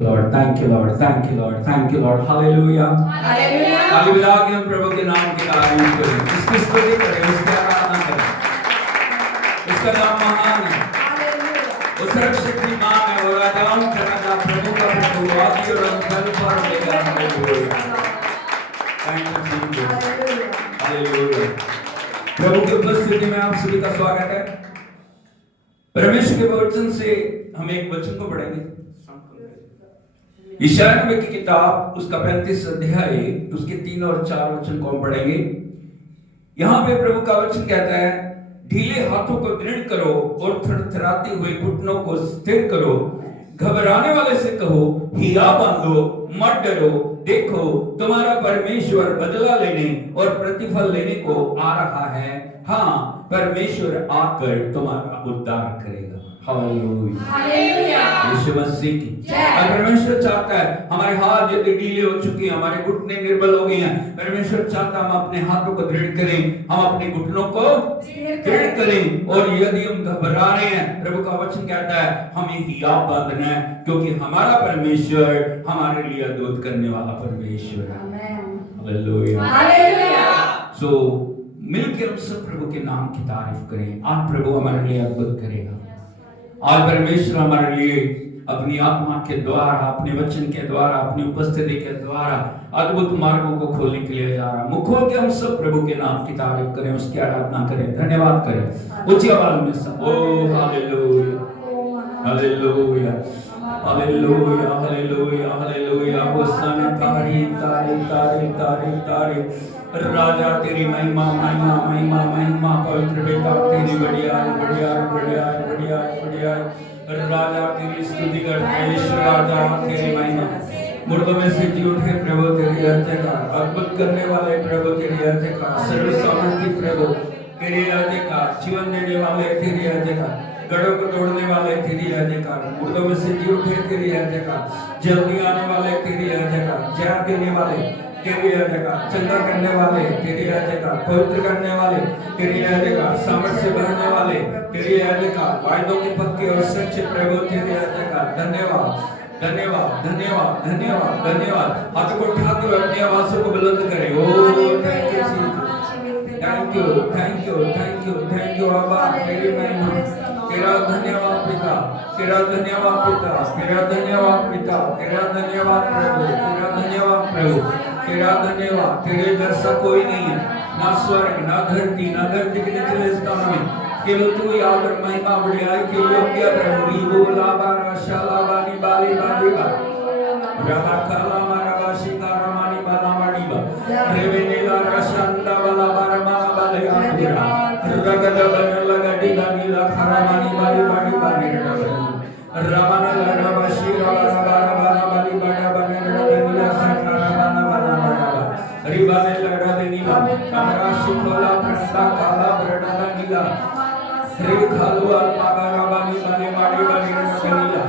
Lord, thank you, Lord, thank you, Lord, thank you, Lord, hallelujah. Hallelujah. ताली बजा के हम प्रभु के नाम की तारीफ करें, उसकी स्तुति करें, उसकी आराधना करें। उसका नाम महान है, वो सर्वशक्तिमान है, वो राजाओं का राजा, प्रभु का प्रभु, आदि और अंत पर लेगा। Hallelujah. Thank you, Jesus. Hallelujah. प्रभु की उपस्थिति में आप सभी का स्वागत है। परमेश्वर के वचन से हम एक वचन को पढ़ेंगे। यशायाह नबी की किताब उसका 35 अध्याय उसके 3 और 4 वचन को हम पढ़ेंगे। यहाँ पे प्रभु का वचन कहता है, ढीले हाथों को दृढ़ करो और थरथराते हुए घुटनों को स्थिर करो। घबराने वाले से कहो, हिया बांधो, मत डरो, देखो तुम्हारा परमेश्वर बदला लेने और प्रतिफल लेने को आ रहा है। हाँ, परमेश्वर आकर तुम्हारा उद्धार करेगा। हालेलुया। यीशु मसीह की जय। परमेश्वर चाहता है, हमारे हाथ यदि ढीले हो चुके हैं, हमारे घुटने निर्बल हो गए हैं, परमेश्वर चाहता है हम अपने हाथों को दृढ़ करें, हम अपने घुटनों को दृढ़ करें। और यदि हम घबरा रहे हैं, प्रभु का वचन कहता है हमें हिया बांधना है, क्योंकि हमारा परमेश्वर हमारे लिए अद्भुत करने वाला परमेश्वर है। हालेलुया। सो मिलकर हम सब प्रभु के नाम की तारीफ करें। आज प्रभु हमारे लिए अद्भुत करेगा। आज परमेश्वर हमारे लिए अपनी आत्मा के द्वारा, अपने वचन के द्वारा, अपनी उपस्थिति के द्वारा अद्भुत मार्गों को खोलने के लिए जा रहा है। मुख खोल के हम सब प्रभु के नाम की तारीफ करें, उसकी आराधना करें, धन्यवाद करें ऊंची आवाज में सब। Oh hallelujah, hallelujah, hallelujah, hallelujah, hallelujah. Hosanna, तारीफ, तारीफ, तारीफ, तारीफ, तारीफ। राजा तेरी महिमा, महिमा, महिमा, महिमा। पवित्र पिता तेरी बढ़ियाई, बढ़ियाई, बढ़ियाई, बढ़ियाई, बढ़ियाई। राजा तेरी स्तुति करते हैं। ईश्वर राजा तेरी महिमा। मुर्दों में से जी उठे प्रभु तेरी जयकार। अद्भुत करने वाले प्रभु तेरी जयकार। सर्व सामर्थी प्रभु तेरी जयकार। जीवन देने वाले तेरी जयकार। गढ़ों को तोड़ने वाले तेरी जयकार। मुर्दों में से जी उठे तेरी जयकार। जल्दी आने वाले तेरी जयकार। जय देने वाले तेरी जयकार। चंगा करने वाले तेरी जयकार। पवित्र करने वाले तेरी जयकार। सामर्थ्य बढ़ाने वाले तेरी जयकार। वायदों के पक्के और सच्चे प्रभु तेरी जयकार। धन्यवाद, धन्यवाद, धन्यवाद, धन्यवाद, धन्यवाद। हाथ को उठाकर अपनी आवाज़ों को बुलंद करें। Oh thank you Jesus, thank you, thank you, thank you, thank you अब्बा। तेरी महिमा, तेरा धन्यवाद पिता, तेरा धन्यवाद पिता, तेरा धन्यवाद पिता, तेरा धन्यवाद प्रभु, तेरा धन्यवाद प्रभु, तेरा धन्यवाद। तेरे जैसा कोई नहीं है, ना स्वर्ग, ना धरती, ना धरती के निचले स्थान में, केवल तू ही आदर, महिमा, बढ़ाई के योग्य प्रभु। ईबो लाबा राशाला बानी बाली बाली बा रबा काला मारा बाशी कारा मानी बाला मानी बा रेवेनेला राशंदा बाला बारा माना बाले आंधुरा रगद बनला गडी नीला खरा मानी बाली बाली बाली रबाना लड़ा बाशी रबा बारा बारा बाली बाड़ा बने नीला संकारा बाना बाना बाना रिबाने लड़ा दे नीला हमरा शिकोला प्रस्ता काला ब्रडला नीला रे खालुआ पागारा बानी बानी माड़ी बानी नीला।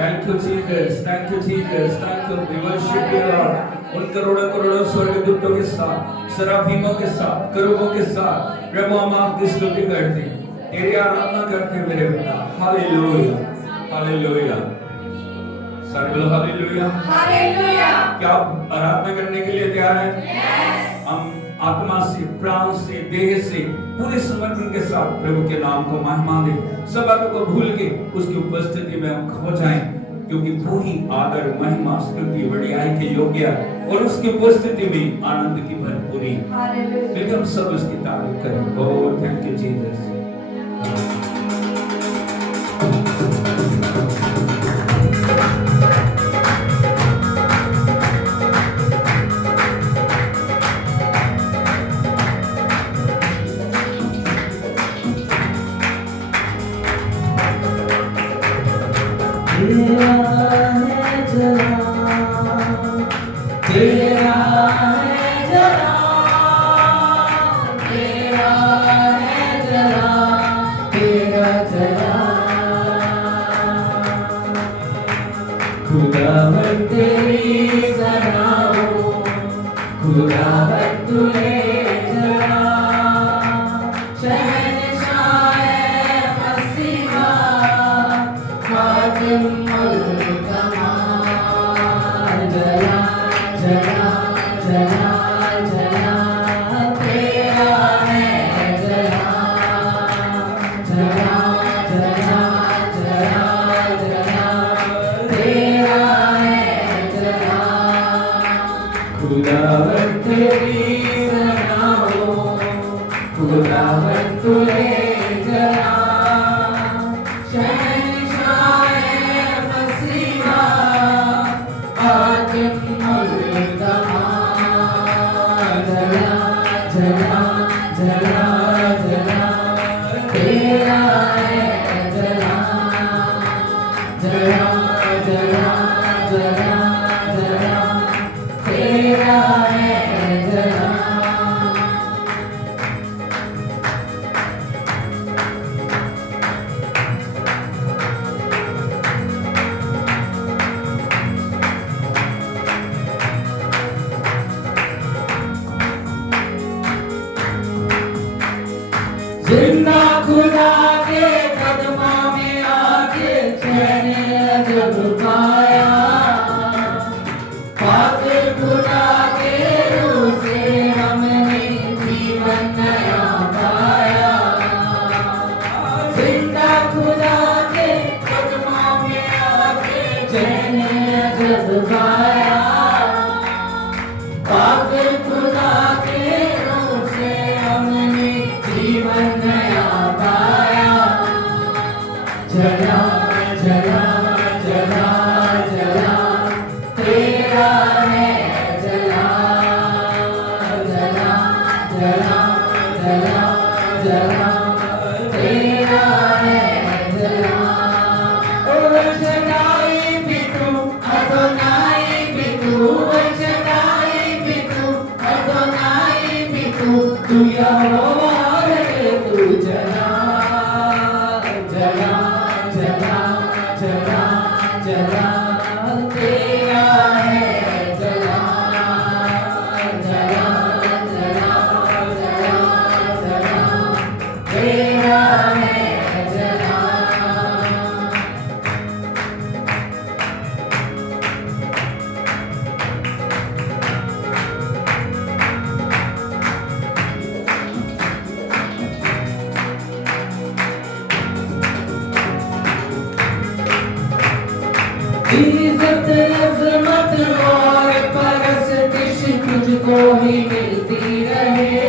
Thank you Jesus, thank you Jesus, thank you, we worship you Lord। उन करोड़ों करोड़ों स्वर्गदूतों के साथ, सराफीमों के साथ, करूबों के साथ प्रभु हम आपकी स्तुति करते हैं, तेरी आराधना करते हैं मेरे पिता। हालेलुया, हालेलुया, सर्वलो हालेलुया, हालेलुया। क्या आप आराधना करने के लिए तैयार हैं? हम आत्मा से, प्राण से, देह से, पूरे समर्पण के साथ प्रभु के नाम को महिमा दें। सब बातों को भूल के उसकी उपस्थिति में हम खो जाएं, क्योंकि वो ही आदर, महिमा, स्तुति, बढ़ाई के योग्य है और उसकी उपस्थिति में आनंद की भरपूरी। हालेलुया। हम सब उसकी तारीफ करें। ओह thank you Jesus. Come on. जला जला तेरा है जला जला जला जला जला तेरा है जला खुदावन तेरी सनाओ खुदावन तुले जला शहंशाह मसीहा आज मुल्तमा जला जला जला जला तेरा है जला जला जला जला जला तेरा है जला जिंदा खुदा के कदमों में आके चैन जब पाया पाक खुदा के रूह से हमने जीवन नया पाया जिंदा खुदा के कदमों में आके चैन जब पाया पाक खुदा के रूह से हमने जीवन नया पाया जला जला जला जला तेरा है जला जला जला जला जला तेरा है जला ओ शदाई भी तू अदोनाई भी तू शदाई भी तू अदोनाई भी तू यहोवा है तू जला जला जला जला जला तेरा है जला जला जला जला जला तेरा है जला इज्जत अज़मत और परस्तिश तुझको ही मिलती रहे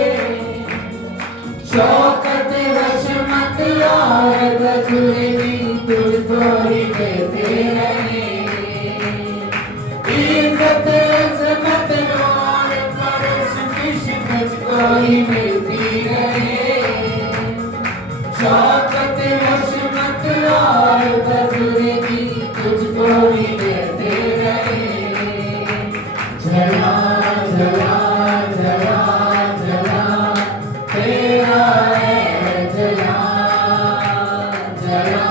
शौकत हशमत और बजुर्गी तुझको ही देते रहे इज्जत अज़मत और परस्तिश तुझको ही मिलती रहे शौकत हशमत और बजुर्गी तुझको ही देते रहे जला जला जला जला तेरा है जला जला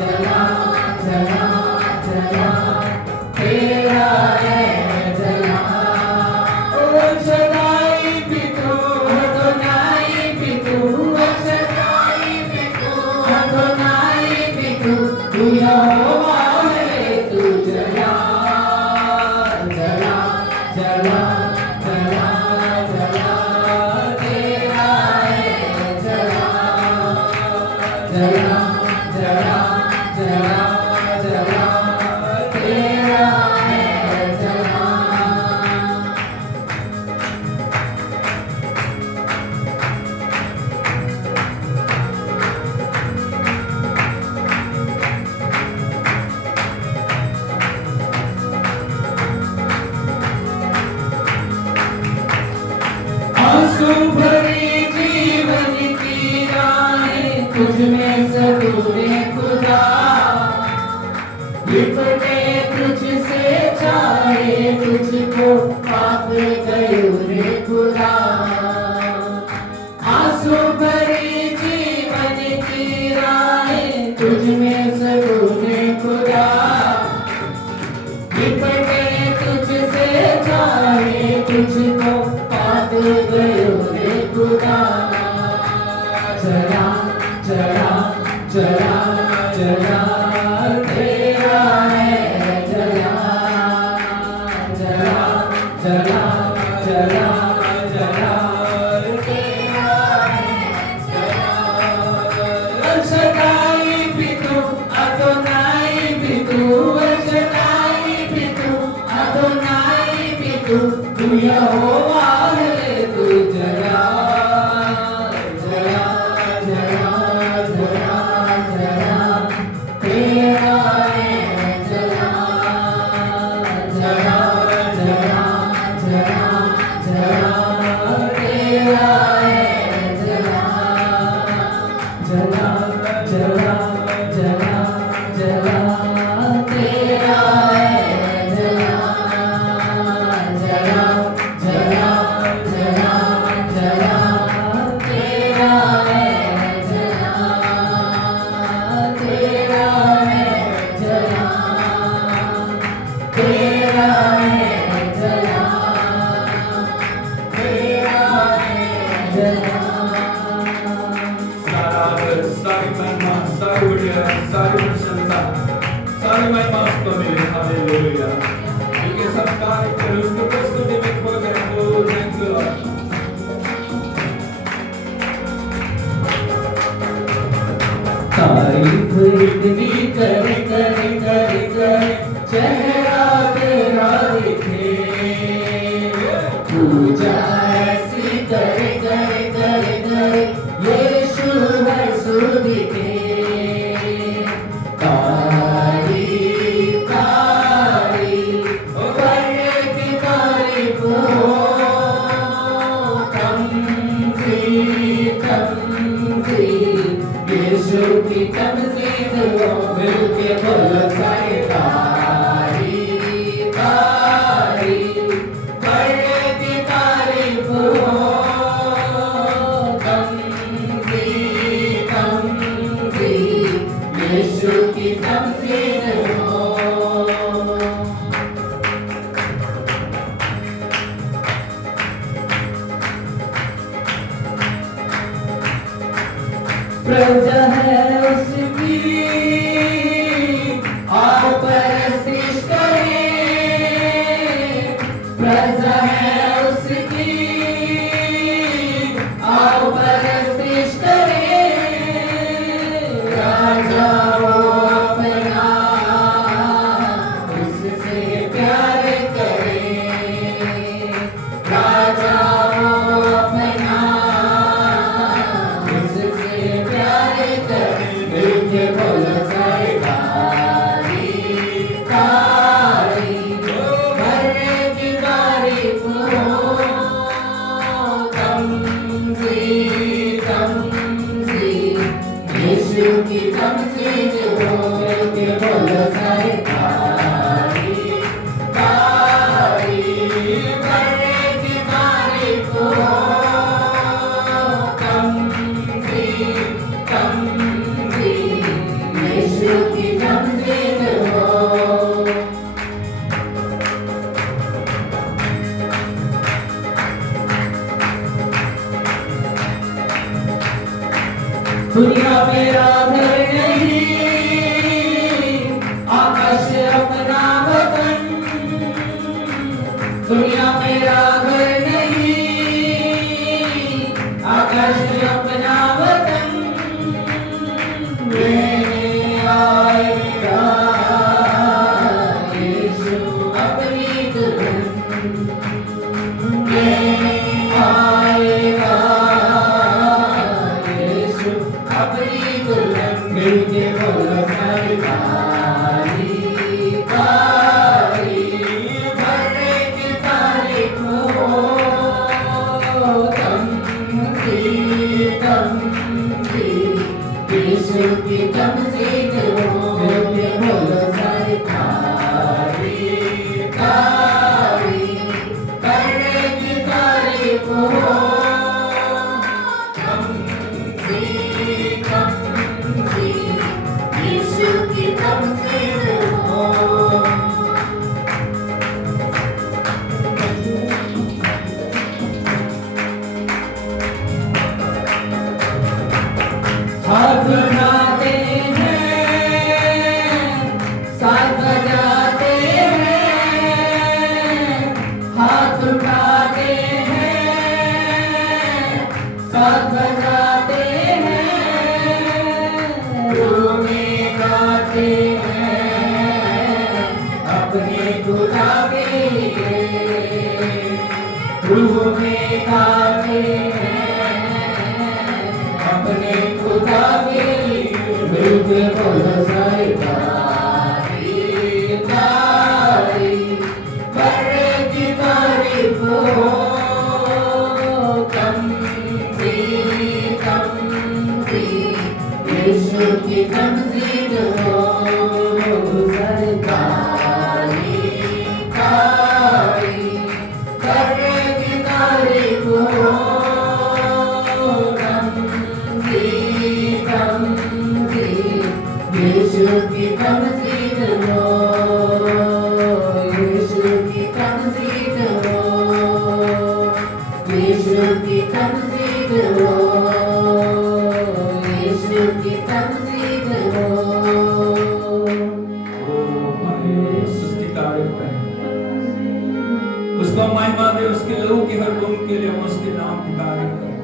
जला जला जला तेरा है जला ओ शदाई भी तू अदोनाई भी तू शदाई भी तू अदोनाई भी तू यहोवा तू जला जला जला जला जला तेरा है जला जला जला जला जला तेरा है जला आंसू भरी जीवन की राहें तुझ में ज़रूरे खुदा लिपटे तुझसे चाहे तुझको पाप गयो रे खुदा आंसू भरी जीवन की राहें तुझ में ज़रूरे खुदा लिपटे तुझसे चाहे तुझको पाप गयो रे खुदा जला जला जला जला तेरा है जला जला जला तू यहोवा है, तू जया जया जया जया जया तेरा है जया जया जया जया जया तेरा है जया जया जया जया जया तेरा है जया जया जया जया जया तेरा है जया तेरा है जया तेरा है जया तेरा है जया सारी महिमा, सारी बढ़िया, सारी प्रशंसा, सारी महिमा उसको मिले। हालेलुया। इनके सब कार्य करें, उसको प्रस्तुति में खो गए। Oh, thank you, Lord. तारीफ इतनी करे करे करे करे चेहरा तेरा दिखे, पूजा ऐसी करे करे करे करे यीशु हंसू दिखे। तारीफ तारीफ करने की तारीफ हो, तमज़ी यीशु की तमज़ीद हो, मिलके बोलो सारे तारीफ तारीफ करने की तारीफ हो, तमज़ी यीशु की तमज़ीद हो। प्रजा है उसकी, आओ परस्तिश करें। प्रजा है उसकी, आओ परस्तिश करें। राजा वो अपना उससे प्यार करें। राजा वो अपना उससे प्यार करें। मिलके बोलो सारे तारीफ तारीफ करने की तारीफ हो, तमज़ी यीशु की तमज़ीद हो, मिलके बोलो सारे तारीफ तारीफ करने की तारीफ हो, तमज़ी यीशु की तमज़ीद हो। दुनिया मेरा घर नहीं, आकाश अपना वतन। दुनिया मेरा घर नहीं, आकाश अपना वतन। लेने आएगा यीशु अपनी दुल्हन, लेने आएगा यीशु अपनी दुल्हन। मिलके बोलो सारी तारीफ तारीफ करने की तारीफ हो, तमज़ी यीशु की तमज़ीद हो, मिलके बोलो सारी तारीफ तारीफ करने की तारीफ हो, तमज़ी यीशु की तमज़ीद हो। हाथ उठाते हैं, साथ बजाते हैं। हाथ उठाते हैं, साथ बजाते हैं। रोने गाते हैं अपने खुदा के लिए। रूह में काटे अपने खुदा के लिए मिलके बोलो सारी तारीफ करेगी तारीफ हो कम यीशु की तमजीद हो सारी तारीफ करेगी तारीफ हो यीशु की तमजीद हो यीशु की तमजीद हो यीशु की तमजीद हो यीशु की तमजीद हो उसकी तारीफ करें, उसको महिमा दे, उसके लहू की हर बूंद के लिए हम उसके नाम की तारीफ करें।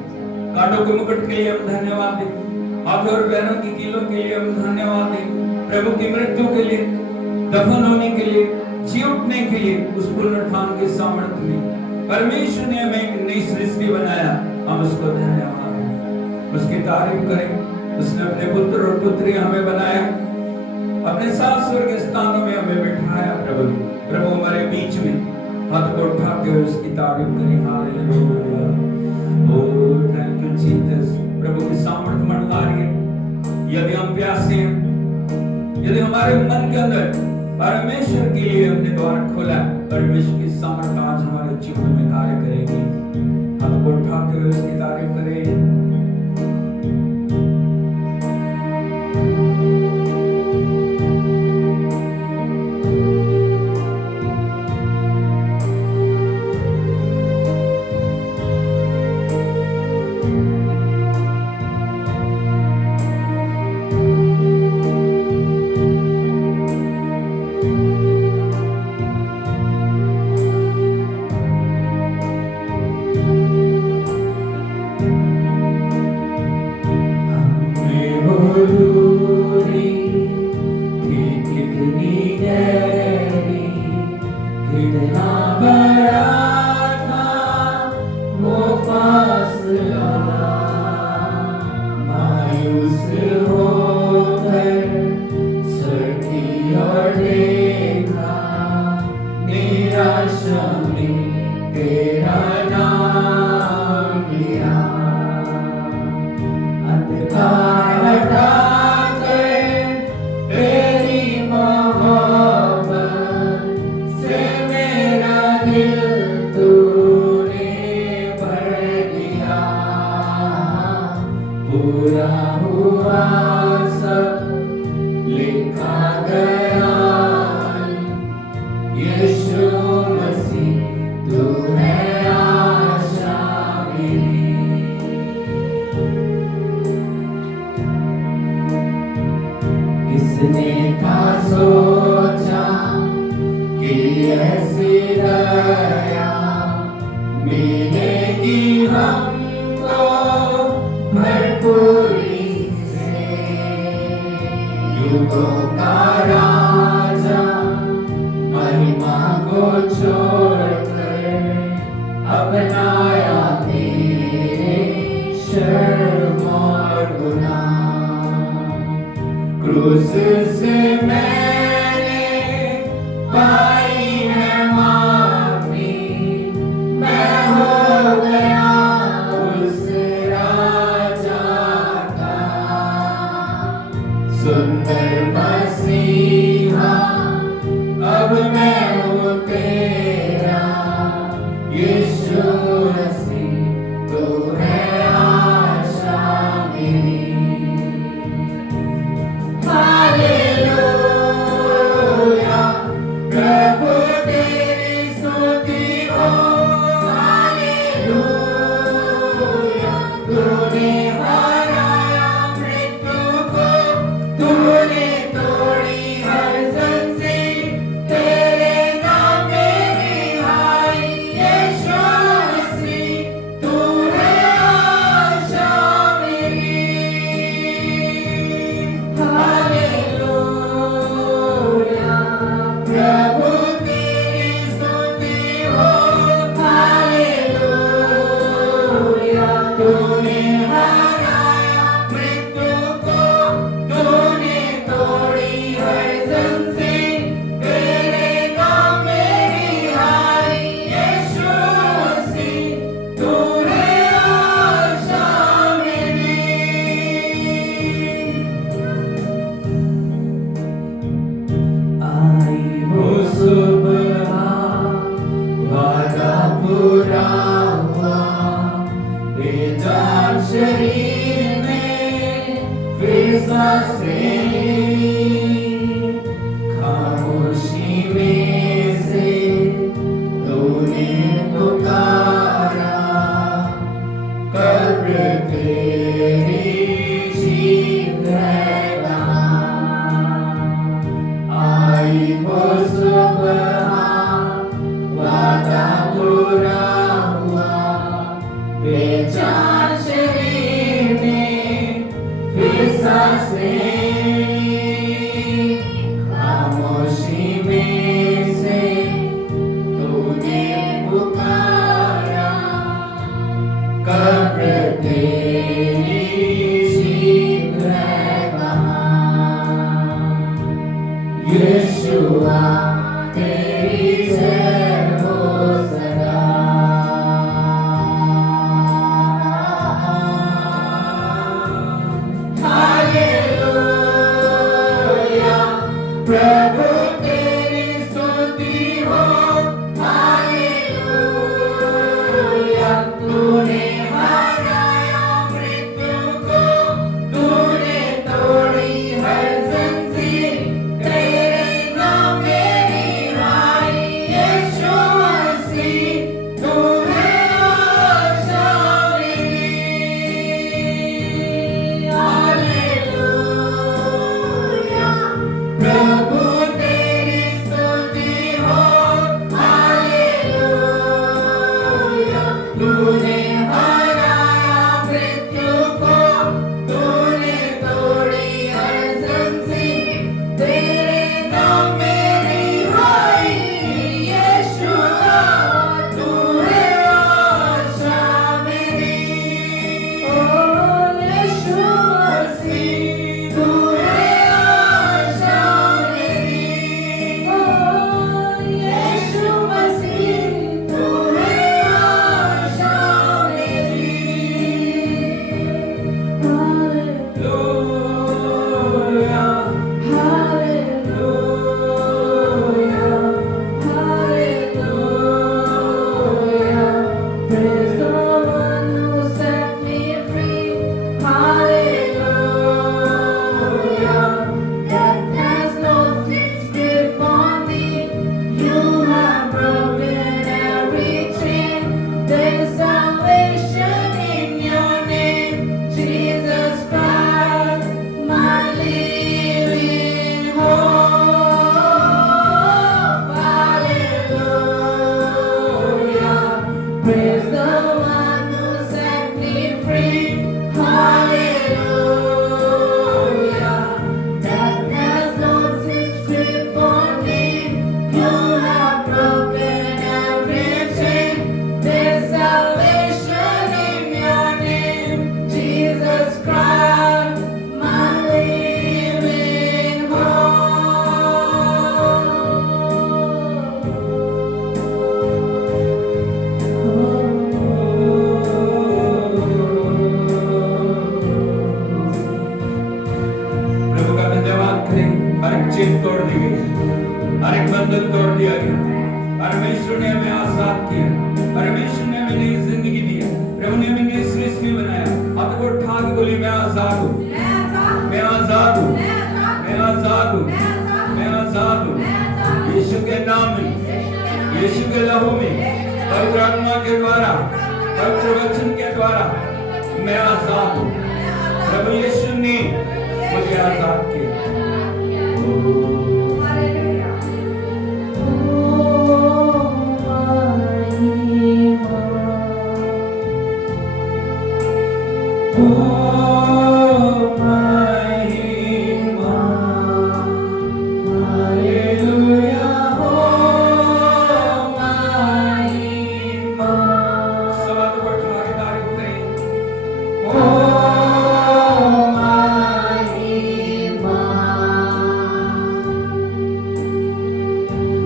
कांटों के मुकुट के लिए हम धन्यवाद दें, हाथों और पैरों की कीलों के लिए हम धन्यवाद दें, प्रभु की मृत्यु के लिए, दफन होने के लिए, जी उठने के लिए, उस पुनरुत्थान के सामर्थ्य में परमेश्वर ने हमें एक नई सृष्टि बनाया, हम उसको धन्यवाद दें, उसकी तारीफ करें। उसने अपने पुत्र और पुत्री हमें बनाया, अपने सात स्वर्ग स्थानों में हमें बिठाया। प्रभु हमारे बीच में हाथ को उठा के उसकी तारीफ करें। Hallelujah, oh thank you Jesus. प्रभु की सामर्थ मंडला रही है। यदि हम प्यासे हैं, यदि हमारे मन के अंदर परमेश्वर के लिए हमने द्वार खोला है, परमेश्वर की सामर्थ आज हमारे जीवन में कार्य करेगी। हाथ को उठा के उसकी तारीफ करें। सुंदर मसीहा अब मैं हूँ तेरा। यीशु के लहू में, पवित्र आत्मा के द्वारा, पवित्र वचन के द्वारा मैं आजाद हूँ। प्रभु यीशु ने मुझे आजाद किया।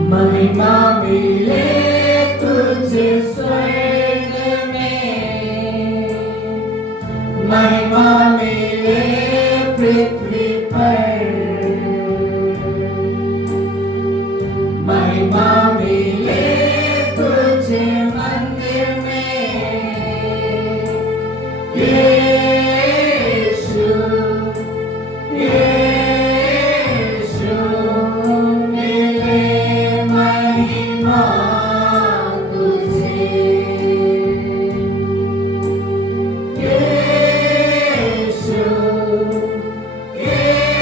महिमा मिले तुझे स्वर्ग में, महिमा मिले पृथ्वी पर, महिमा मिले तुझे मंदिर में, यीशु यीशु मिले महिमा तुझे, यीशु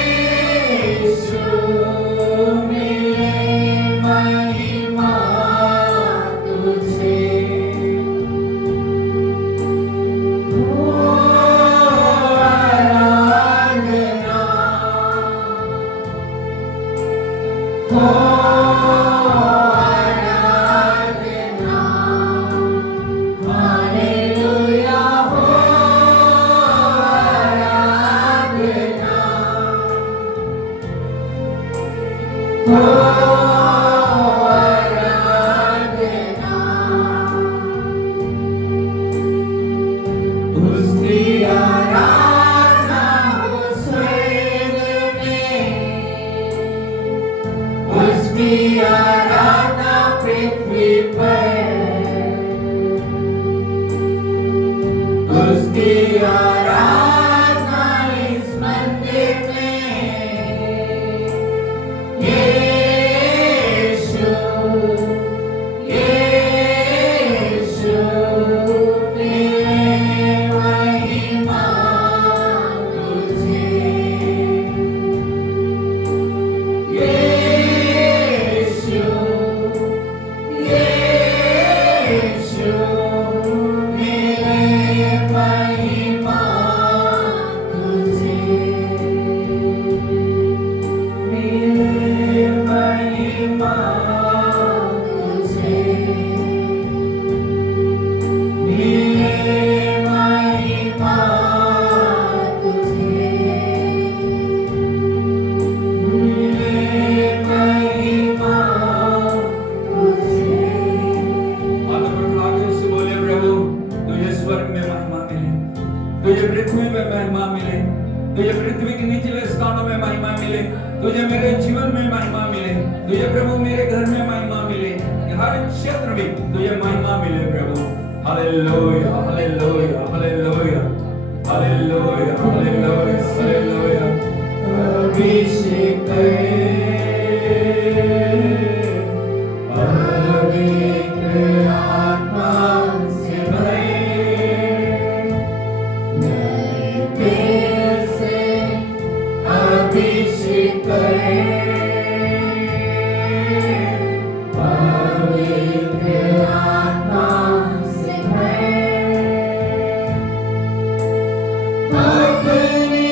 यीशु मिले महिमा तुझे। उसकी आराधना हो स्वर्ग में, उसकी आराधना पृथ्वी पर, उसकी आराधना इस मंदिर में, यीशु यीशु मिले महिमा तुझे, यीशु यीशु मिले महिमा तुझे, मिले महिमा तुझे, मिले महिमा तुझे, मिले महिमा तुझे। हाथ उठा के उससे बोले, प्रभु तुझे स्वर्ग में महिमा मिले, तुझे पृथ्वी में महिमा मिले, तुझे पृथ्वी के निचले स्थानों में महिमा मिले, तुझे मेरे जीवन में महिमा मिले, तुझे प्रभु मेरे घर में महिमा मिले, हर क्षेत्र में तुझे महिमा मिले प्रभु। Hallelujah hallelujah hallelujah hallelujah hallelujah hallelujah. अभिषेक पवित्र आत्मा से भरे, नए तेल से अभिषेक पवित्र आत्मा से भरे, अपनी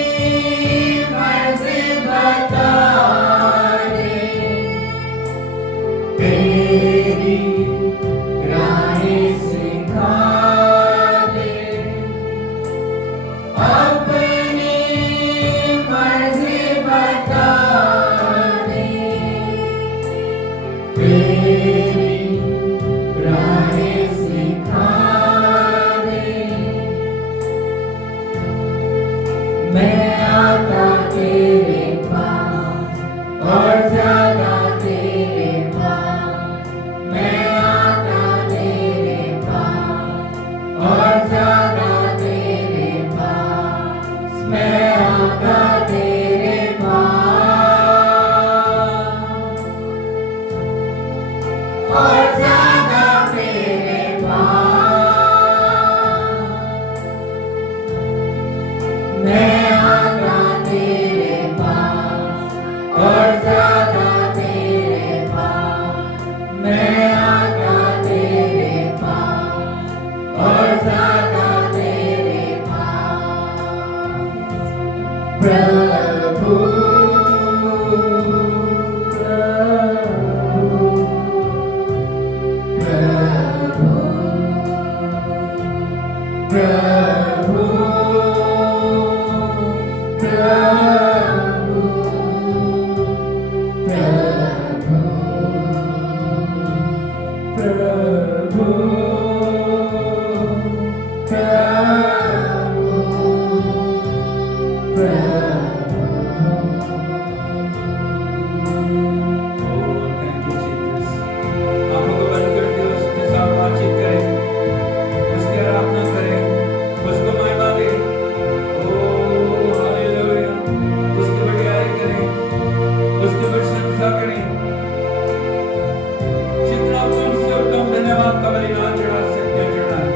प्रभु प्रभु थैंक यू जीसस। आंखों को बंद करके उसके साथ बातचीत करें, उसकी आराधना करें, उसको महिमा दें। ओह हालेलुया, उसकी बड़ाई करें, उसकी प्रशंसा करें। जितना तुमसे उत्तम धन्यवाद का बलिदान चढ़ा सकते हैं चढ़ाएं।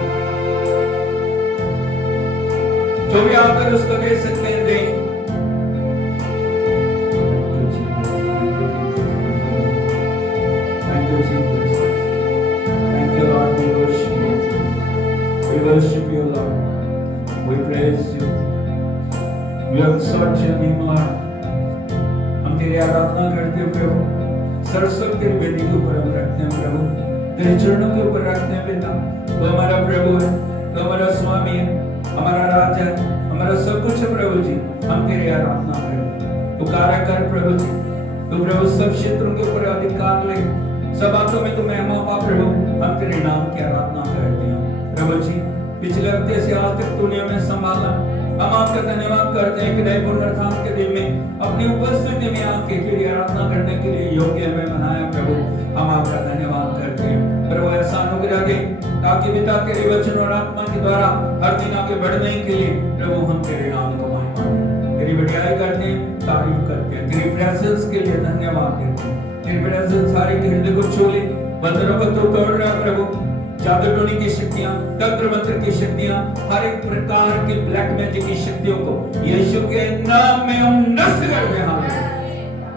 जो भी आकर उसको दे सकते हैं दें। Thank you, Jesus. Thank you, Lord. We worship you. We worship you, Lord. We praise you. We exalt your name, Lord. हम तेरी आराधना करते हैं प्रभु। सरसों तेरी बेदी के ऊपर हम रखते हैं प्रभु। तेरे चरणों के ऊपर रखते हैं पिता। तो हमारा प्रभु है, तो हमारा स्वामी है, हमारा राजा है, हमारा सब कुछ है प्रभु जी। हम तेरी आराधना करते हैं। तू कार्य कर प्रभु जी। तू प्रभु सब क्षेत्रों के ऊपर अधिकार ले। सब बातों में तो महिमा पा प्रभु। हम तेरे नाम की आराधना करते हैं प्रभु जी। पिछले हफ्ते से आज तक तूने हमें संभाला। हम आपका धन्यवाद करते हैं कि नए पुनरुत्थान के दिन में अपनी उपस्थिति में आके तेरी आराधना करने के लिए योग्य हमें बनाया प्रभु। हम आपका धन्यवाद करते हैं प्रभु। ऐसा अनुग्रह दे ताकि पिता तेरे वचन और आत्मा के द्वारा हर दिन आगे बढ़ने के लिए प्रभु हम तेरे नाम को महिमा दें, तेरी बड़ाई करते हैं, तारीफ करते हैं। तेरी प्रेजेंस के लिए धन्यवाद देते हैं। तेरी प्रेजेंस सारे हृदय को छूले, बंधनों को तो तोड़ रहा है प्रभु। जादू टोनी की शक्तियां, तंत्र मंत्र की शक्तियां, हर एक प्रकार की ब्लैक मैजिक की शक्तियों को यीशु के नाम में हम नष्ट करते हैं।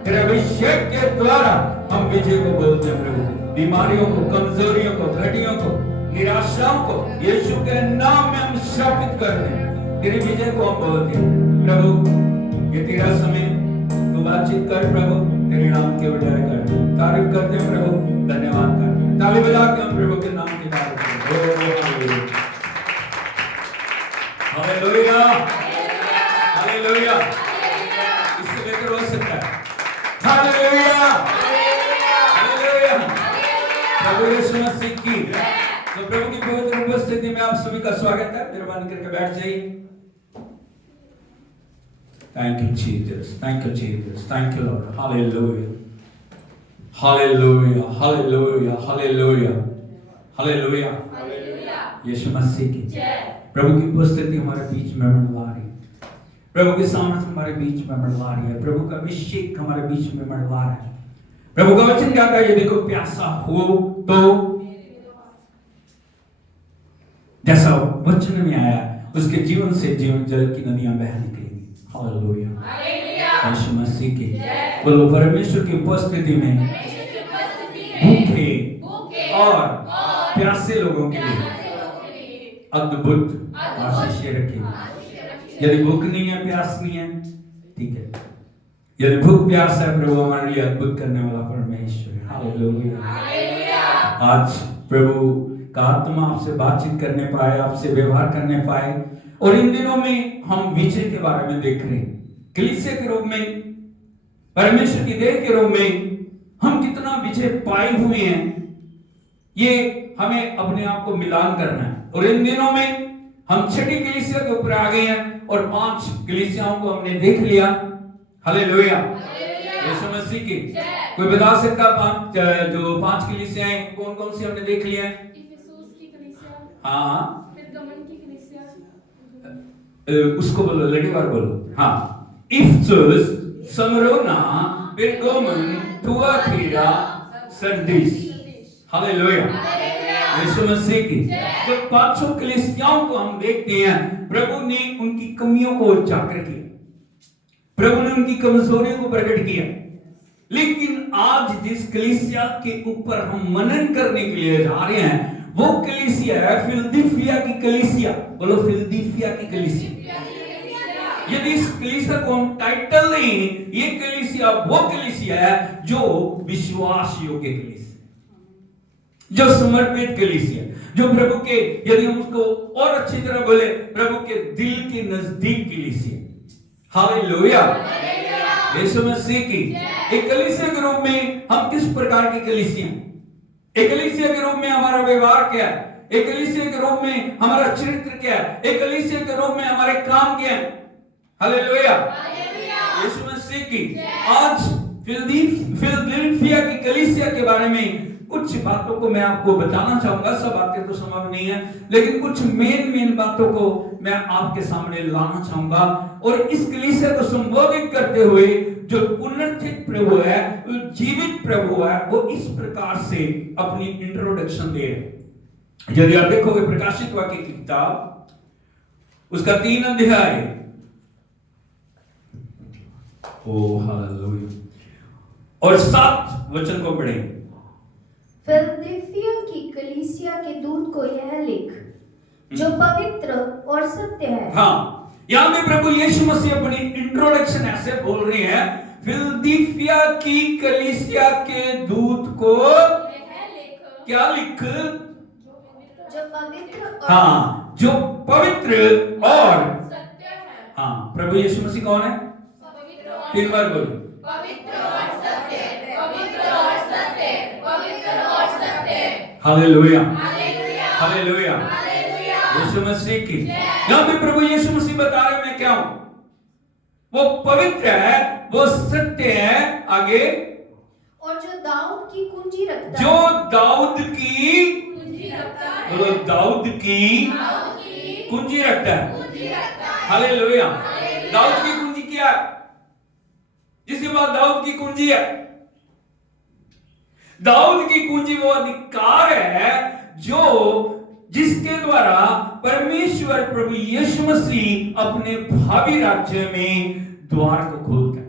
तेरे अभिषेक के द्वारा हम विजय को बोलते हैं प्रभु। बीमारियों को, कमजोरियों को, घटियों को, निराशाओं को यीशु के नाम में हम शापित करते हैं। तेरी विजय को हम बोलते हैं प्रभु। ये तेरा समय, तू बातचीत कर प्रभु। तेरे नाम की बड़ाई कर, तारीफ करते हैं प्रभु, धन्यवाद करते हैं। ताली बजा के हम प्रभु के नाम की तारीफ करते हैं। Hallelujah, hallelujah. इससे बेहतर हो सकता है। Hallelujah, hallelujah. प्रभु यीशु मसीह की। तो प्रभु की पवित्र उपस्थिति में आप सभी का स्वागत है। मेहरबानी करके बैठ जाइए। Thank you, Jesus. Thank you, Jesus. Thank you, Lord. Hallelujah. Hallelujah. Hallelujah. Hallelujah. Hallelujah. यीशु मसीह की प्रभु की उपस्थिति हमारे बीच में मंडला रही है। प्रभु की सामर्थ हमारे बीच में मंडला रही है। प्रभु का अभिषेक हमारे बीच में मंडला रहा है। प्रभु का वचन कहता है यदि कोई प्यासा हो तो जैसा वचन में आया उसके जीवन से जीवन जल की नदियां बह निकलेंगी। हालेलुया, यीशु मसीह की। बोलो परमेश्वर की उपस्थिति में भूखे और प्यासे लोगों के लिए अद्भुत आशीष रखेगी। यदि भूख नहीं है, प्यास नहीं है, ठीक है। यदि भूख प्यास है, प्रभु हमारे लिए अद्भुत करने वाला परमेश्वर है। हालेलुया। आज प्रभु का आत्मा आपसे बातचीत करने पाए, आपसे व्यवहार करने पाए। और इन दिनों में हम विजय के बारे में देख रहे हैं। कलीसिया के रूप में, परमेश्वर की देह के रूप में हम कितना विजय पाए हुए हैं, ये हमें अपने आप को मिलान करना है। और इन दिनों में हम छठी कलीसिया के ऊपर आ गए हैं और 5 कलीसियाओं को हमने देख लिया। हालेलुया, यीशु मसीह की। कोई बता सकता जो 5 कलीसियाएं कौन कौन सी हमने देख लिया है? हाँ, उसको बोलो, लड़ी बार बोलो। हाँ, इफिसुस, स्मुर्ना, पेरगामुन, थुआतीरा, सरदीस। हालेलुया, यीशु मसीह की। तो 5 कलीसियाओं को हम देखते हैं। प्रभु ने उनकी कमियों को उजागर किया, प्रभु ने उनकी कमजोरियों को प्रकट किया। लेकिन आज जिस कलीसिया के ऊपर हम मनन करने के लिए जा रहे हैं, वो कलीसिया है फिलदिल्फिया की कलीसिया। बोलो, फिलदिल्फिया की कलीसिया। यदि इस कलीसिया को हम टाइटल नहीं, ये कलीसिया वो कलीसिया है जो विश्वास योग्य कलीसिया, जो समर्पित कलीसिया, जो प्रभु के, यदि हम उसको और अच्छी तरह बोले, प्रभु के दिल के नजदीक कलीसिया। हालेलुया, यीशु मसीह की। एक कलीसिया के रूप में हम किस प्रकार की कलीसिया? एकलीसिया के रूप में हमारा व्यवहार क्या है, एकलीसिया के रूप में हमारा चरित्र क्या है, एकलीसिया के रूप में हमारे काम क्या है। हालेलुया, यीशु मसीह की। आज फिलदिल्फिया की कलीसिया के बारे में कुछ बातों को मैं आपको बताना चाहूंगा। सब बातें तो संभव नहीं है, लेकिन कुछ मेन बातों को मैं आपके सामने लाना चाहूंगा। और इस कलीसिया को संबोधित करते हुए जो पुनरुत्थित प्रभु है, जीवित प्रभु है, वो इस प्रकार से अपनी इंट्रोडक्शन दे रहे। यदि आप देखोगे प्रकाशित वाक्य की किताब, उसका 3 अध्याय, हालेलुया, और 7 वचन को पढ़ेंगे। फिलदिल्फिया की कलीसिया के दूत को यह लिख, जो पवित्र और सत्य है। हाँ, यहां पे प्रभु यीशु मसीह अपनी इंट्रोडक्शन ऐसे बोल रहे हैं, फिलदिल्फिया की कलीसिया के दूत को क्या लिख, जो पवित्र और हाँ, जो पवित्र और सत्य है। हाँ, प्रभु यीशु मसीह कौन है? 3 बार बोलो, पवित्र और सत्य, पवित्र और सत्य, पवित्र और सत्य। Hallelujah, hallelujah, hallelujah, hallelujah. यीशु मसीह की। यहां पे प्रभु यीशु मसीह बता रहे हैं मैं क्या हूं, वो पवित्र है, वो सत्य है। आगे, और जो दाऊद की कुंजी रखता जो है, दाऊद की, कुंजी रखता है, बोलो दाऊद की कुंजी रखता है। कुंजी रखता है। Hallelujah, hallelujah. दाऊद की कुंजी क्या है? जिसके बाद दाऊद की कुंजी है, दाऊद की कुंजी वो अधिकार है जो जिसके द्वारा परमेश्वर प्रभु यीशु मसीह अपने भावी राज्य में द्वार को खोलता है।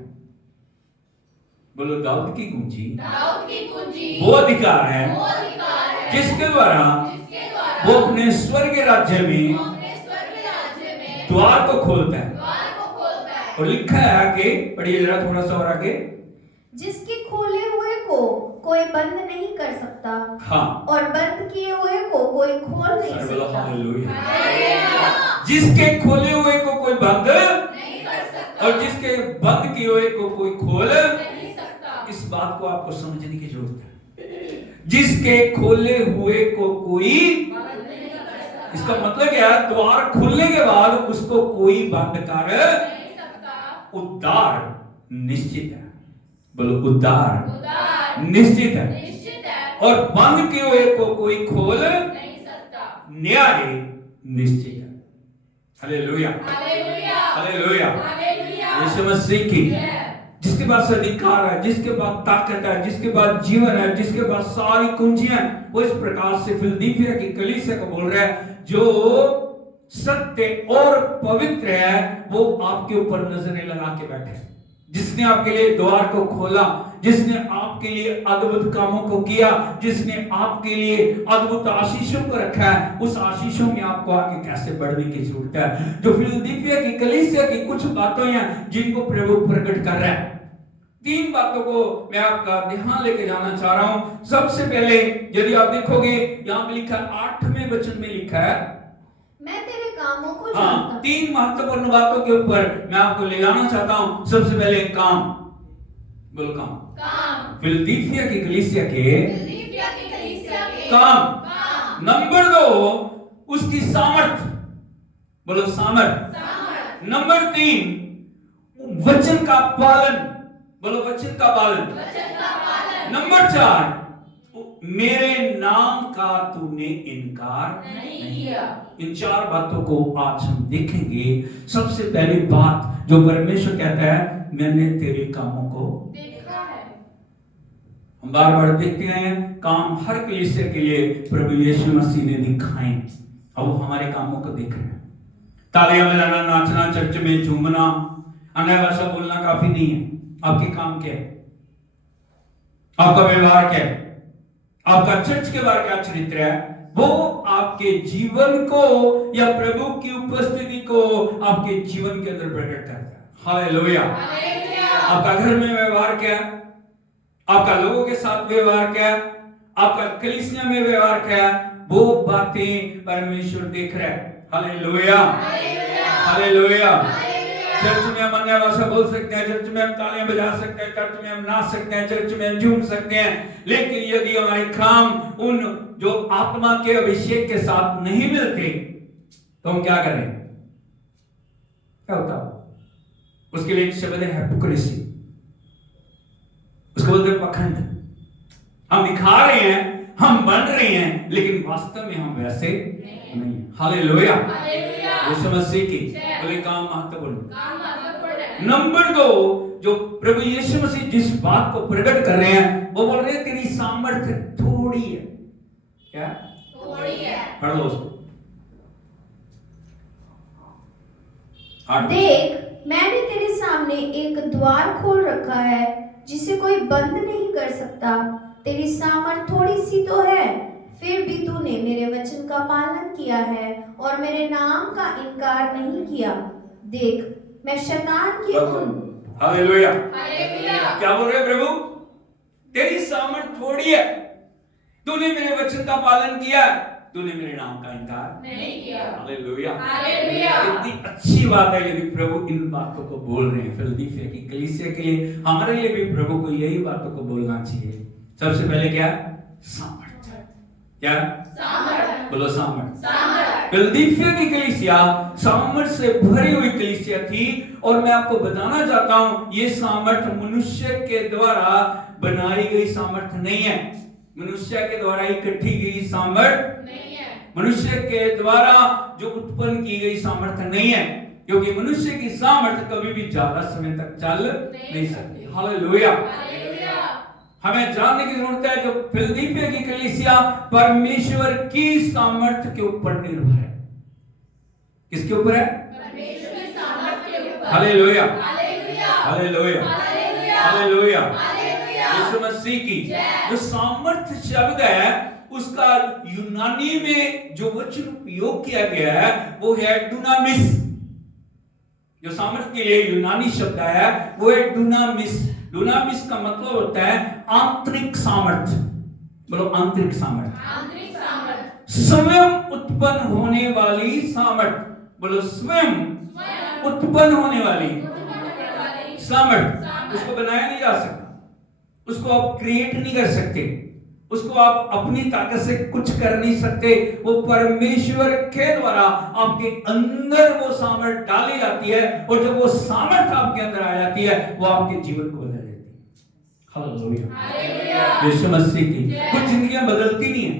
बोलो दाऊद की कुंजी, दाऊद की कुंजी वो अधिकार है वो अधिकार है जिसके द्वारा जिसके द्वारा वो अपने स्वर्ग राज्य में वो अपने स्वर्ग राज्य में द्वार को खोलता है। द्वार को खोलता है। और लिखा है आगे, पढ़िए जरा थोड़ा सा और आगे। जिसके खोले हुए को कोई बंद नहीं कर सकता, हाँ, और बंद किए हुए को कोई खोल नहीं बोलो सकता। हालेलुया। हालेलुया। जिसके खोले हुए को कोई बंद नहीं कर सकता और जिसके बंद किए हुए को कोई खोल। नहीं सकता। इस बात को आपको समझने की जरूरत है। जिसके खोले हुए को कोई, बंद नहीं कर सकता। इसका मतलब क्या है? द्वार खुलने के बाद उसको कोई बंद कर नहीं सकता। उद्धार निश्चित है। बोलो उद्धार उद्धार निश्चित है। निश्चित है। और बंद किए हुए को कोई खोल नहीं सकता। न्याय निश्चित है। Hallelujah, hallelujah. Hallelujah, hallelujah. यीशु मसीह की। जिसके पास अधिकार है, जिसके पास ताकत है, जिसके पास जीवन है, जिसके पास सारी कुंजियां, वो इस प्रकार से फिलदिल्फिया की कलीसिया को बोल रहा है, जो सत्य और पवित्र है, वो आपके ऊपर नजरें लगा के बैठे हैं। जिसने आपके लिए द्वार को खोला, जिसने आपके लिए अद्भुत कामों को किया, जिसने आपके लिए अद्भुत आशीषों को रखा है, उस आशीषों में आपको आगे कैसे बढ़ने की जरूरत है। जो फिलदिल्फिया की कलीसिया की कुछ बातें हैं जिनको प्रभु प्रकट कर रहा है। 3 बातों को मैं आपका ध्यान लेके जाना चाह रहा हूं। सबसे पहले यदि आप देखोगे, यहां पे लिखा 8वें वचन में लिखा है, मैं तेरे कामों को जानता हाँ, हूं। 3 महत्वपूर्ण बातों के ऊपर मैं आपको ले जाना चाहता हूं। सबसे पहले काम, बोलो काम। काम। फिलदिल्फिया की कलीसिया के फिलदिल्फिया की कलीसिया के काम। काम। नंबर 2 उसकी सामर्थ, बोलो सामर्थ। सामर्थ। नंबर 3 वचन का पालन, बोलो वचन का पालन। वचन का पालन। नंबर 4 मेरे नाम का तूने इनकार नहीं किया। इन 4 बातों को आज हम देखेंगे। सबसे पहली बात जो परमेश्वर कहता है, मैंने तेरे कामों को देखा है। हम बार बार देखते हैं काम हर कलीसिया के लिए प्रभु यीशु मसीह ने दिखाए। अब वो हमारे कामों को देख रहे हैं। तालियां बजाना, नाचना, चर्च में झूमना, अन्य भाषा बोलना काफी नहीं है। आपके काम क्या है? आपका व्यवहार क्या है? आपका चर्च के बारे क्या चरित्र है? वो आपके जीवन को या प्रभु की उपस्थिति को आपके जीवन के अंदर प्रकट करता है। हालेलुया। आपका घर में व्यवहार क्या है? आपका लोगों के साथ व्यवहार क्या है? आपका कलीसिया में व्यवहार क्या है? वो बातें परमेश्वर देख रहा है। हालेलुया, हालेलुया, चर्च में हम अन्य भाषा बोल सकते हैं, चर्च में हम तालियां बजा सकते हैं, चर्च में हम नाच सकते हैं, चर्च में हम झूम सकते हैं, लेकिन यदि हमारे काम उन जो आत्मा के अभिषेक के साथ नहीं मिलते तो हम क्या करें? क्या होता है? उसके लिए एक शब्द है हिपोक्रेसी, उसको बोलते हैं पखंड। हम दिखा रहे हैं, हम बन रहे हैं, लेकिन वास्तव में हम वैसे नहीं। हालेलुया, यीशु मसीह की बोले काम महत्वपूर्ण। नंबर 2, जो प्रभु यीशु मसीह जिस बात को प्रकट कर रहे हैं वो बोल रहे हैं तेरी सामर्थ्य थोड़ी है। क्या थोड़ी है? पढ़ लो उसको। देख, मैंने तेरे सामने एक द्वार खोल रखा है जिसे कोई बंद नहीं कर सकता। तेरी सामर्थ थोड़ी सी तो है, फिर भी तूने मेरे वचन का पालन किया है और मेरे नाम का इनकार नहीं किया। देख, मैं शैतान की हालेलुया, क्या बोल रहे प्रभु? तेरी सामर्थ थोड़ी है, तूने मेरे वचन का पालन किया, तूने मेरे नाम का इनकार नहीं किया। हालेलुया, कितनी अच्छी बात है यदि प्रभु इन बातों को बोल रहे हैं फिलदिलफिया की कलीसिया के लिए। हमारे लिए भी प्रभु को यही बातों को बोलना चाहिए। सबसे पहले क्या? सामर्थ। क्या? सामर्थ। बोलो सामर्थ। फिलदिलफिया की कलीसिया सामर्थ से भरी हुई कलीसिया थी, और मैं आपको बताना चाहता हूं ये सामर्थ मनुष्य के द्वारा बनाई गई सामर्थ नहीं है, मनुष्य के द्वारा इकट्ठी गई सामर्थ नहीं है, मनुष्य के द्वारा जो उत्पन्न की गई सामर्थ नहीं है, क्योंकि मनुष्य की सामर्थ कभी भी ज्यादा समय तक चल नहीं सकती। हालेलुया, हमें जानने की जरूरत है जो फिलदिलफिया की कलीसिया परमेश्वर की सामर्थ के ऊपर निर्भर है। किसके ऊपर है? परमेश्वर की सामर्थ के ऊपर। हालेलुया, हालेलुया, हालेलुया, यीशु मसीह की जो सामर्थ शब्द है उसका यूनानी में जो वचन उपयोग किया गया है वो है डुनामिस। जो सामर्थ के लिए यूनानी शब्द है वो है डुनामिस। डुनामिस का मतलब होता है आंतरिक सामर्थ। बोलो आंतरिक सामर्थ। आंतरिक सामर्थ, स्वयं उत्पन्न होने वाली सामर्थ। बोलो स्वयं उत्पन्न होने वाली सामर्थ। उसको बनाया नहीं जा सकता, उसको आप क्रिएट नहीं कर सकते, उसको आप अपनी ताकत से कुछ कर नहीं सकते। वो परमेश्वर के द्वारा आपके अंदर वो सामर्थ डाली जाती है, और जब वो सामर्थ आपके अंदर आ जाती है वो आपके जीवन को बदल देती है। हालेलुया, यीशु मसीह की कुछ जिंदगियां बदलती नहीं है,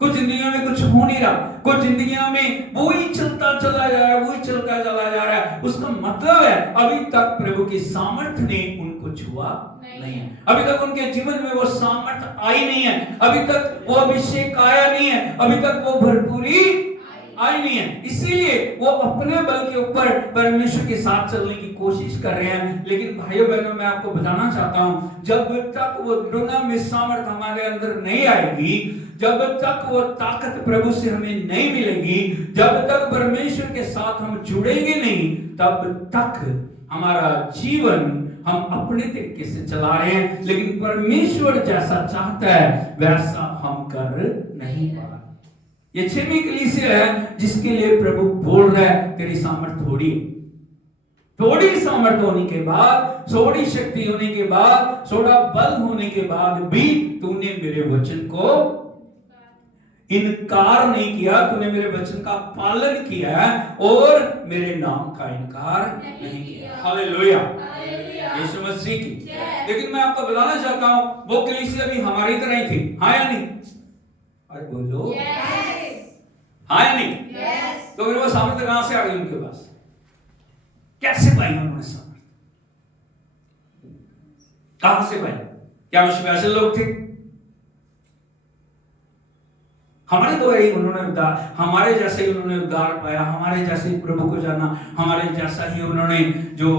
कुछ जिंदगियों में कुछ हो नहीं रहा, कुछ जिंदगियों में वही चलता चला जा रहा है, वही चलता चला जा रहा है। उसका मतलब है अभी तक प्रभु की सामर्थ ने उनको छुआ नहीं है, अभी तक उनके जीवन में वो सामर्थ आई नहीं है, अभी तक वो अभिषेक आया नहीं है, अभी तक वो भरपूरी आई नहीं है। इसीलिए वो अपने बल के ऊपर परमेश्वर के साथ चलने की कोशिश कर रहे हैं। लेकिन भाइयों बहनों, मैं आपको बताना चाहता हूं जब तक वो डुनामिस सामर्थ हमारे अंदर नहीं आएगी, जब तक वो ताकत प्रभु से हमें नहीं मिलेगी, जब तक परमेश्वर के साथ हम जुड़ेंगे नहीं, तब तक हमारा जीवन हम अपने तरीके से चला रहे हैं, लेकिन परमेश्वर जैसा चाहता है वैसा हम कर नहीं पा रहे। ये 6वीं कलीसिया है जिसके लिए प्रभु बोल रहा है तेरी सामर्थ थोड़ी, थोड़ी सामर्थ होने के बाद, थोड़ी शक्ति होने के बाद, थोड़ा बल होने के बाद भी तूने मेरे वचन को इनकार नहीं किया, तूने मेरे वचन का पालन किया और मेरे नाम का इनकार नहीं किया। हालेलुया, यीशु मसीह की। लेकिन मैं आपको बताना चाहता हूं वो कलीसिया भी हमारी तरह ही थी, हाँ या नहीं? अरे बोलो हाँ या नहीं? तो फिर वो सामर्थ्य कहां से आ गई उनके पास? कैसे पाई उन्होंने सामर्थ्य? कहां से पाई? क्या वो स्पेशल लोग थे? हमारे द्वारा ही उन्होंने उद्धार, हमारे जैसे ही उन्होंने उद्धार पाया, हमारे जैसे ही प्रभु को जाना, हमारे जैसा ही उन्होंने जो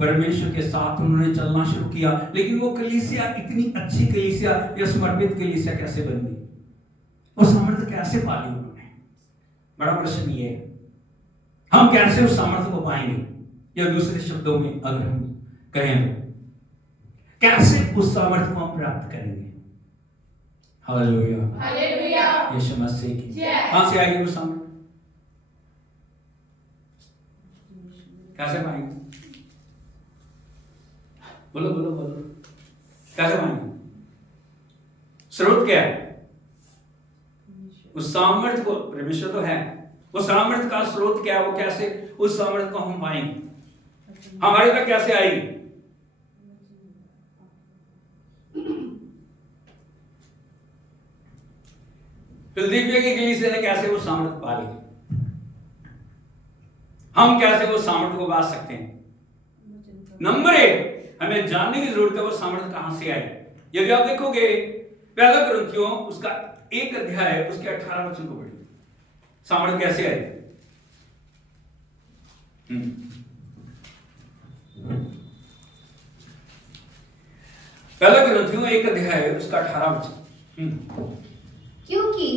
परमेश्वर के साथ उन्होंने चलना शुरू किया। लेकिन वो कलीसिया इतनी अच्छी कलीसिया या समर्पित कलीसिया कैसे बन गई? वो सामर्थ्य कैसे पाली उन्होंने? बड़ा प्रश्न ये है, हम कैसे उस सामर्थ्य को पाएंगे? या दूसरे शब्दों में अगर हम कहें तो कैसे उस सामर्थ्य को हम प्राप्त करेंगे? हालेलुया, हालेलुया, यीशु मसीह की। कहां से आएगी वो सामर्थ्य? कैसे पाएंगे? बोलो बोलो बोलो, कैसे पाएंगे? स्रोत क्या है? उस सामर्थ्य को, परमेश्वर तो है, उस सामर्थ्य का स्रोत क्या है? वो कैसे उस सामर्थ्य को हम पाएंगे? हमारे तक कैसे आएगी? फिलदिलफिया की कलीसिया ने कैसे वो सामर्थ्य पा ली? हम कैसे वो सामर्थ्य को पा सकते हैं? नंबर एक, हमें जानने की जरूरत है वो सामर्थ्य कहां से आई। यदि आप देखोगे पहला कुरिन्थियों उसका 1 अध्याय उसके 18 वचन को पढ़िए, सामर्थ्य कैसे आई। पहला कुरिन्थियों 1 अध्याय उसका 18 वचन। क्योंकि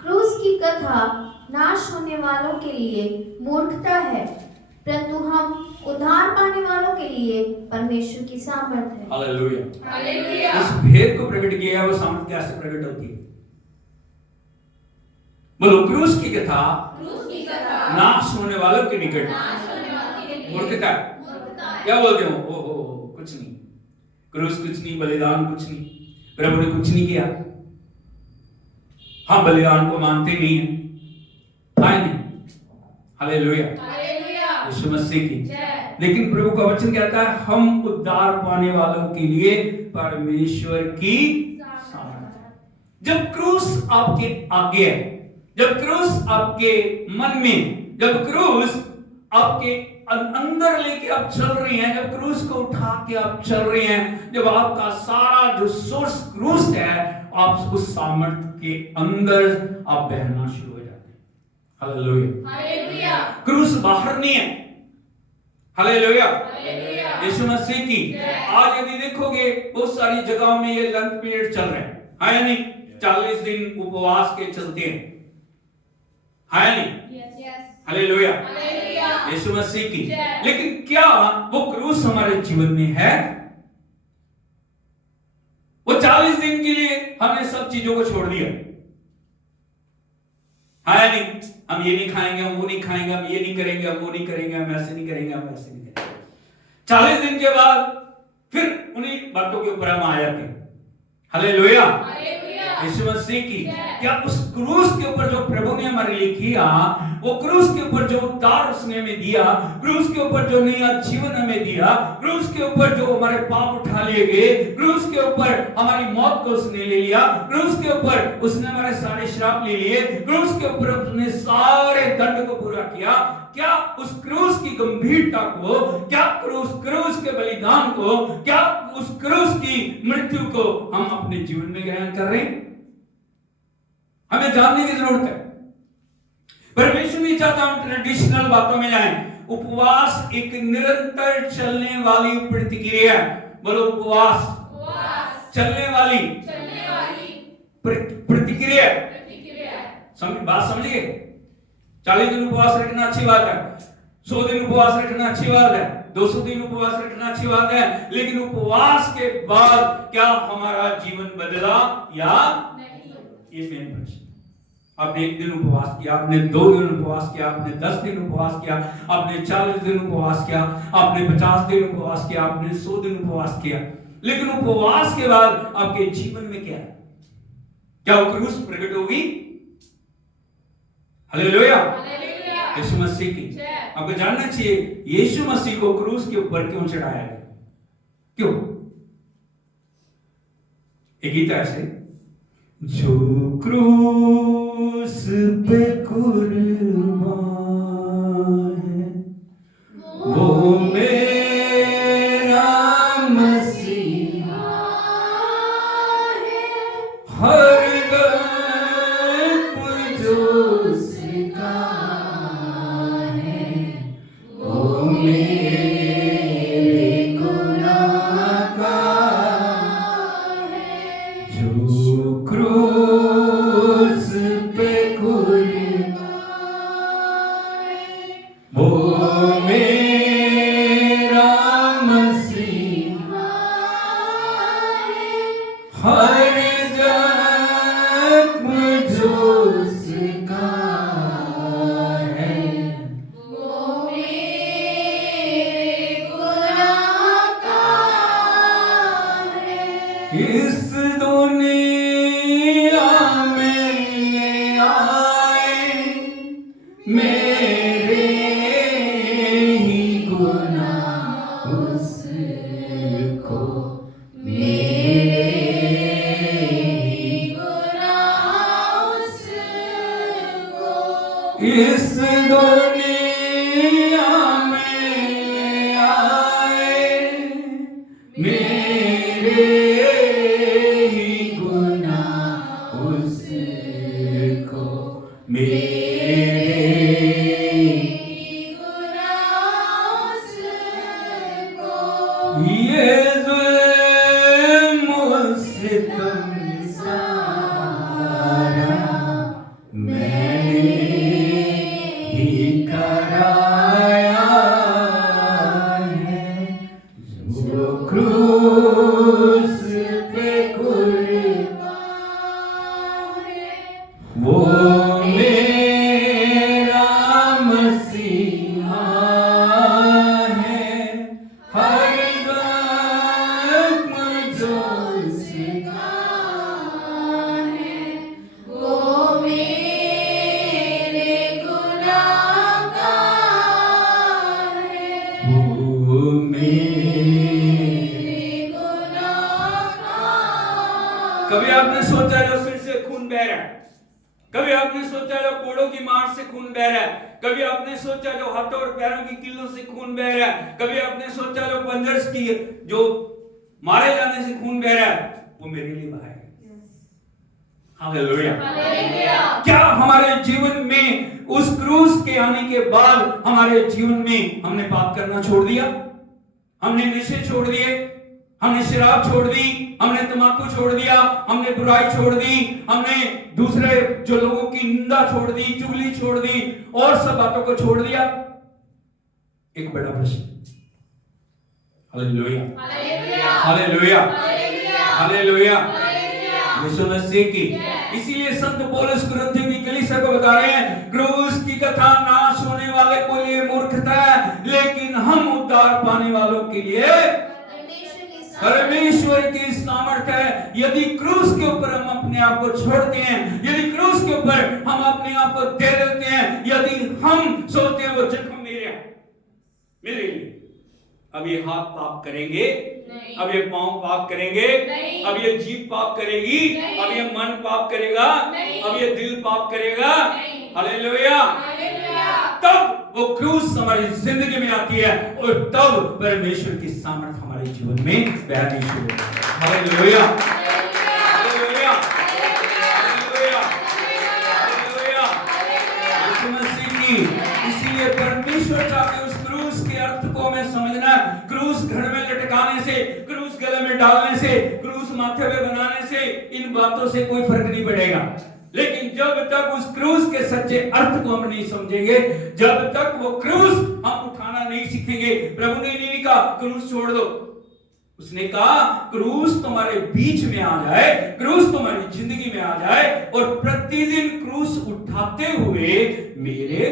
क्रूस की कथा नाश होने वालों के लिए मूर्खता है, परंतु हम उद्धार पाने वालों के लिए परमेश्वर की सामर्थ्य है। Hallelujah, hallelujah. इस भेद को प्रकट किया है। वो सामर्थ्य कैसे प्रकट होती है? बोलो, क्रूस की कथा नाश होने वालों के निकट मूर्खता। क्या बोलते हो? ओहो, कुछ नहीं, क्रूस कुछ नहीं, बलिदान कुछ नहीं, प्रभु ने कुछ नहीं किया, हम बलिदान को मानते नहीं है। हालेलुया, यीशु मसीह की। लेकिन प्रभु का वचन कहता है हम उद्धार पाने वालों के लिए परमेश्वर की सामर्थ्य। जब क्रूस आपके आगे है, जब क्रूस आपके मन में, जब क्रूस आपके अंदर लेके आप चल रही हैं, जब क्रूस को उठा के आप चल रही हैं, जब आपका सारा जो सोर्स क्रूस है, आप उस सामर्थ्य के अंदर आप बहना शुरू हो जाते हैं। हालेलुया, क्रूस बाहर नहीं है। हालेलुया, यीशु मसीह की। आज यदि देखोगे बहुत सारी जगहों में ये लंच पीरियड चल रहे हैं, है या नहीं? 40 दिन उपवास के चलते हैं, है या नहीं? हालेलुया, यीशु मसीह की। लेकिन क्या वो क्रूस हमारे जीवन में है? वो 40 दिन के लिए हमने सब चीजों को छोड़ दिया, है नहीं? हम ये नहीं खाएंगे, हम वो नहीं खाएंगे, हम ये नहीं करेंगे, हम वो नहीं करेंगे, हम ऐसे नहीं करेंगे, हम ऐसे नहीं करेंगे। 40 दिन के बाद फिर उन्हीं बातों के ऊपर हम आ जाते हैं। हालेलुया, यीशु मसीह की। क्या उस क्रूस के ऊपर जो प्रभु ने हमारे लिए किया, वो क्रूस के ऊपर जो उद्धार उसने हमें दिया, क्रूस के ऊपर जो नया जीवन हमें दिया, क्रूस के ऊपर जो हमारे पाप उठा लिए गए, क्रूस के ऊपर हमारी मौत को उसने ले लिया, क्रूस के ऊपर उसने हमारे सारे श्राप ले लिए, क्रूस के ऊपर उसने सारे दंड को पूरा किया, क्या उस क्रूस की गंभीरता को, क्या क्रूस के बलिदान को, क्या उस क्रूस की मृत्यु को हम अपने जीवन में ग्रहण कर रहे हैं? हमें जानने की जरूरत है। परमेश्वर नहीं चाहता हम ट्रेडिशनल बातों में जाएं। उपवास एक निरंतर चलने वाली प्रतिक्रिया है। बोलो, उपवास चलने वाली प्रतिक्रिया। बात समझिए। 40 दिन उपवास रखना अच्छी बात है, 100 दिन उपवास रखना अच्छी बात है, 200 दिन उपवास रखना अच्छी बात है, लेकिन उपवास के बाद क्या हमारा जीवन बदला या नहीं? ये मेन प्रश्न। आपने 1 दिन उपवास किया, आपने 2 दिन उपवास किया, आपने 10 दिन उपवास किया, आपने 40 दिन उपवास किया, आपने 50 दिन उपवास किया, आपने 100 दिन उपवास किया, लेकिन उपवास के बाद आपके जीवन में क्या है? क्या वो क्रूस प्रकट होगी? हालेलुया, यीशु मसीह की। आपको जानना चाहिए यीशु मसीह को क्रूस के ऊपर क्यों चढ़ाया गया? क्यों? एक गीत ऐसे, जो क्रूस पे कुर्बान है वो मेरा मसीहा है, हर दर्द जो उसका है वो मेरे गुनाह का है, जो क्रूस पे कुर्बान है वो मेरा मसीहा है, हर जख्म जो उसका मेरे ही गुनाह उसको, मेरे गुनाह उसको, इस दुनिया में आए, मेरे ही गुनाह उसको, मेरे गुनाह उसको, ये जुल्म सितम सारा मैंने ही कराया है, जो क्रूस पे कुर्बान है, वो मेरा मसीहा है, हर जख्म जो उसका है, वो मेरे गुनाह का है, वो मेरे गुनाह का। कभी आपने सोचा जो सिर से खून बह रहा है, कभी आपने सोचा जो कोड़ों की मार से खून बह रहा है, कभी आपने सोचा जो हाथों और पैरों की कीलों से खून बह रहा है, कभी आपने सोचा जो पंजर्स की जो मारे जाने से खून बह रहा है, वो मेरे लिए बहा है। हालेलुया। हालेलुया। क्या हमारे जीवन में उस क्रूस के आने के बाद हमारे जीवन में हमने पाप करना छोड़ दिया, हमने नशे छोड़ दिए, हमने शराब छोड़ दी, हमने तंबाकू छोड़ दिया, हमने बुराई छोड़ दी, हमने दूसरे जो लोगों की निंदा छोड़ दी, चुगली छोड़ दी और सब बातों को छोड़ दिया? एक बड़ा प्रश्न। Hallelujah, hallelujah. Hallelujah, hallelujah. Hallelujah. Hallelujah. यीशु मसीह की। इसीलिए संत पौलुस कुरिन्थियों की कलीसिया को बता रहे हैं, क्रूस की कथा नाश होने वाले को लिए मूर्खता है, लेकिन हम उद्धार पाने वालों के लिए परमेश्वर की सामर्थ है। यदि क्रूस के ऊपर हम अपने आप को छोड़ते हैं, यदि क्रूस के ऊपर हम अपने आप को दे देते हैं, यदि हम सोचते हैं वो जख्म मेरे लिए, अब ये हाथ पाप करेंगे, अब ये पांव पाप करेंगे, अब ये जीभ पाप करेगी, अब ये मन पाप करेगा, अब ये दिल पाप करेगा। हालेलुया। तब वो क्रूस हमारी जिंदगी में आती है और तब परमेश्वर की सामर्थ हमारे जीवन में बहनी शुरू होती है। Hallelujah, hallelujah, hallelujah, hallelujah. यीशु मसीह की। इसीलिए परमेश्वर चाहते उस क्रूस के अर्थ को हमें समझना। क्रूस घर में लटकाने से, क्रूस गले में डालने से, क्रूस माथे पे बनाने से, इन बातों से कोई फर्क नहीं पड़ेगा। लेकिन जब तक उस क्रूस के सच्चे अर्थ को हम नहीं समझेंगे, जब तक वो क्रूस हम उठाना नहीं सीखेंगे। प्रभु ने नहीं कहा क्रूस छोड़ दो, उसने कहा क्रूस तुम्हारे बीच में आ जाए, क्रूस तुम्हारी जिंदगी में आ जाए और प्रतिदिन क्रूस उठाते हुए मेरे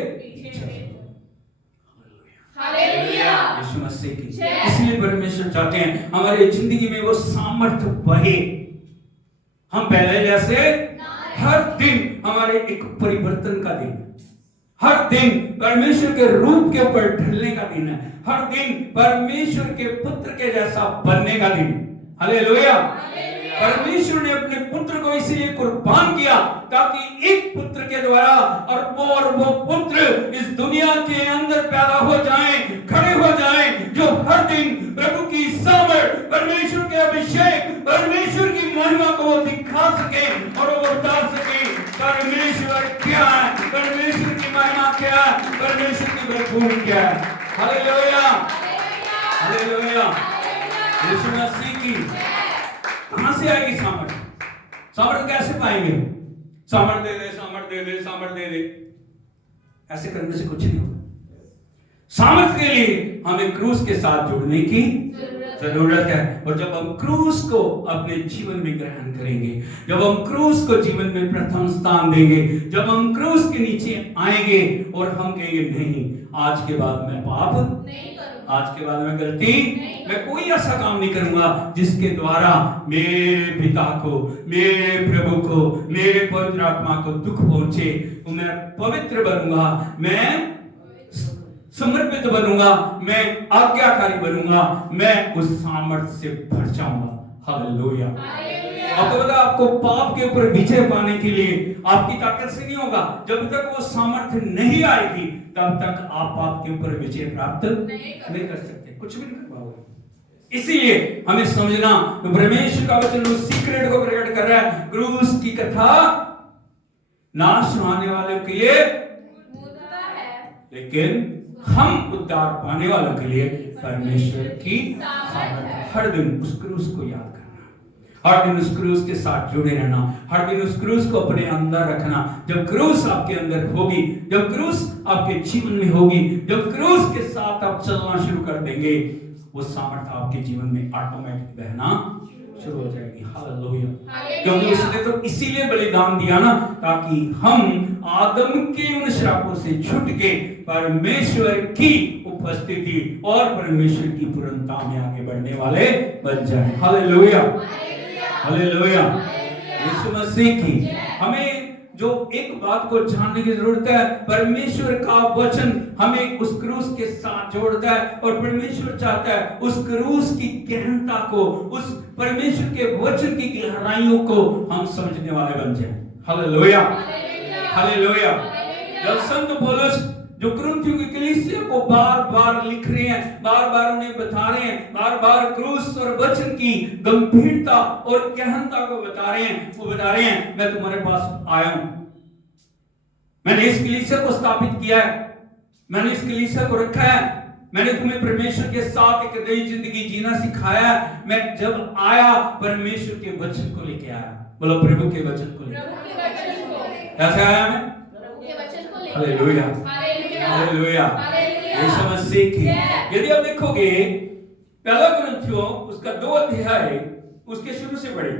हालेलुया। यीशु मसीह की। इसलिए परमेश्वर चाहते हैं हमारे जिंदगी में वो सामर्थ्य बहे, हम पहले जैसे हर दिन हमारे एक परिवर्तन का दिन, हर दिन परमेश्वर के रूप के ऊपर ढलने का दिन है, हर दिन परमेश्वर के पुत्र के जैसा बनने का दिन। हालेलुया। परमेश्वर ने अपने पुत्र को इसीलिए कुर्बान किया ताकि एक पुत्र के द्वारा और वो पुत्र इस दुनिया के अंदर पैदा हो जाएं, खड़े हो जाएं, जो हर दिन प्रभु की सामर्थ, परमेश्वर के अभिषेक, परमेश्वर की महिमा को वो दिखा सके और वो बता सके परमेश्वर क्या है, परमेश्वर की महिमा क्या है, परमेश्वर की भरपूर क्या है। Hallelujah, hallelujah. यीशु मसीह की। कहां से आएगी सामर्थ? सामर्थ कैसे पाएंगे? सामर्थ दे दे, सामर्थ दे दे, सामर्थ दे दे, ऐसे करने से कुछ नहीं होगा। सामर्थ के लिए हमें क्रूस के साथ जुड़ने की जरूरत है। और जब हम क्रूस को अपने जीवन में ग्रहण करेंगे, जब हम क्रूस को जीवन में प्रथम स्थान देंगे, जब हम क्रूस के नीचे आएंगे और हम कहेंगे नहीं, आज के बाद मैं पाप नहीं करूंगा, आज के बाद मैं गलती मैं कोई ऐसा काम नहीं करूंगा जिसके द्वारा मेरे पिता को, मेरे प्रभु को, मेरे पवित्र आत्मा को दुख पहुंचे। तो मैं पवित्र बनूंगा, मैं समर्पित बनूंगा, मैं आज्ञाकारी बनूंगा, मैं उस सामर्थ्य से भर जाऊंगा। हालेलुया। आपको पता, आपको पाप के ऊपर विजय पाने के लिए आपकी ताकत से नहीं होगा। जब तक वो सामर्थ्य नहीं आएगी तब तक आप पाप के ऊपर विजय प्राप्त नहीं कर सकते, कुछ भी नहीं कर पाओगे। इसीलिए हमें समझना, परमेश्वर का वचन उस सीक्रेट को प्रकट कर रहा है। क्रूस की कथा नाश होने वालों के लिए लेकिन हम उद्धार पाने वालों के लिए परमेश्वर की सामर्थ। हर दिन उस क्रूस को याद करना, हर दिन उस क्रूस के साथ जुड़े रहना, हर दिन उस क्रूस को अपने अंदर रखना। जब क्रूस आपके अंदर होगी, जब क्रूस आपके जीवन में होगी, जब क्रूस के साथ आप चलना शुरू कर देंगे, वो सामर्थ आपके जीवन में ऑटोमेटिक बहना शुरू हो जाएगी। हालेलुया। क्योंकि उसने तो इसीलिए बलिदान दिया ना, ताकि हम आदम के उन श्रापों से छूट के परमेश्वर की उपस्थिति और परमेश्वर की पूर्णता में आगे बढ़ने वाले बन जाएं। Hallelujah, hallelujah. यीशु मसीह की हमें जो एक बात को जानने की जरूरत है, परमेश्वर का वचन हमें उस क्रूस के साथ जोड़ता है और परमेश्वर चाहता है उस क्रूस की गहनता को, उस परमेश्वर के वचन की गहराइयों को हम समझने वाले बन जाएं। Hallelujah, hallelujah. जब संत पौलुस जो कुरिन्थियों की कलीसिया को बार-बार लिख रहे हैं, बार-बार उन्हें बता रहे हैं, बार-बार क्रूस और वचन की गंभीरता और गहनता को बता रहे हैं, वो बता रहे हैं मैं तुम्हारे पास आया हूं, मैंने इस कलीसिया को स्थापित किया है, मैंने इस कलीसिया को रखा है, मैंने तुम्हें परमेश्वर के साथ एक नई जिंदगी जीना सिखाया है। मैं जब आया परमेश्वर के वचन को लेके आया। बोलो प्रभु के वचन को लेके कैसे आया मैं? Hallelujah, hallelujah. यीशु मसीह की यदि आप देखोगे पहला कुरिन्थियों उसका 2 अध्याय उसके शुरू से पढ़े।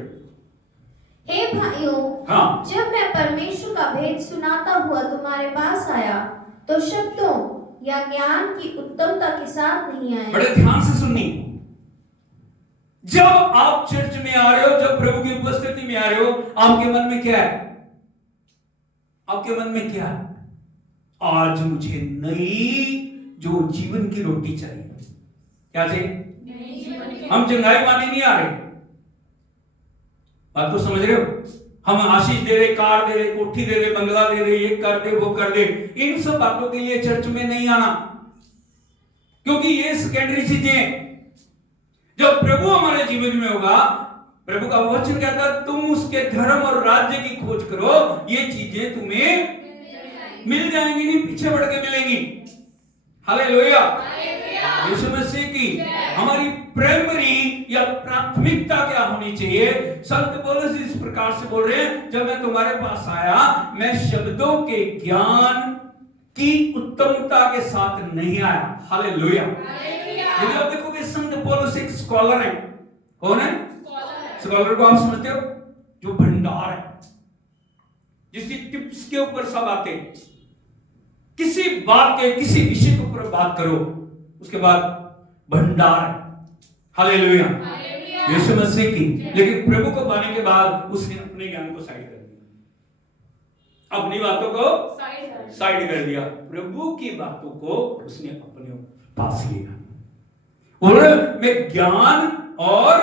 हे भाइयों, हाँ, जब मैं परमेश्वर का भेद सुनाता हुआ तुम्हारे पास आया तो शब्दों या ज्ञान की उत्तमता के साथ नहीं आया। बड़े ध्यान से सुननी। जब आप चर्च में आ रहे हो, जब प्रभु की उपस्थिति में आ रहे हो, आपके मन में क्या है? आपके मन में क्या है? आज मुझे नई जो जीवन की रोटी चाहिए। क्या चाहिए? हम चंगाई माने नहीं आ रहे। बात तो समझ रहे हो? हम आशीष दे रहे, कार दे रहे, कोठी दे रहे, बंगला दे रहे, ये कर दे, वो कर दे। इन सब बातों के लिए चर्च में नहीं आना, क्योंकि ये सेकेंडरी चीजें। जब प्रभु हमारे जीवन में होगा, प्रभु का वचन कहता है तुम उसके धर्म और राज्य की खोज करो, ये चीजें तुम्हें मिल जाएंगी, नहीं पीछे बढ़ के मिलेंगी। हालेलुया। यीशु मसीह की हमारी प्राइमरी या प्राथमिकता क्या होनी चाहिए? संत पौलुस इस प्रकार से बोल रहे हैं, जब मैं तुम्हारे पास आया, मैं शब्दों के ज्ञान की उत्तमता के साथ नहीं आया। हालेलुया। यदि आप देखोगे संत पौलुस एक स्कॉलर है। कौन है? स्कॉलर को आप समझते हो? जो भंडार है, जिसकी टिप्स के ऊपर सब आते। किसी बात के, किसी विषय के ऊपर बात करो, उसके बाद भंडार। हालेलुया, यीशु मसीह की। लेकिन प्रभु को पाने के बाद उसने अपने ज्ञान को साइड कर दिया, अपनी बातों को साइड कर दिया, प्रभु की बातों को उसने अपने पास लिया। और मैं ज्ञान और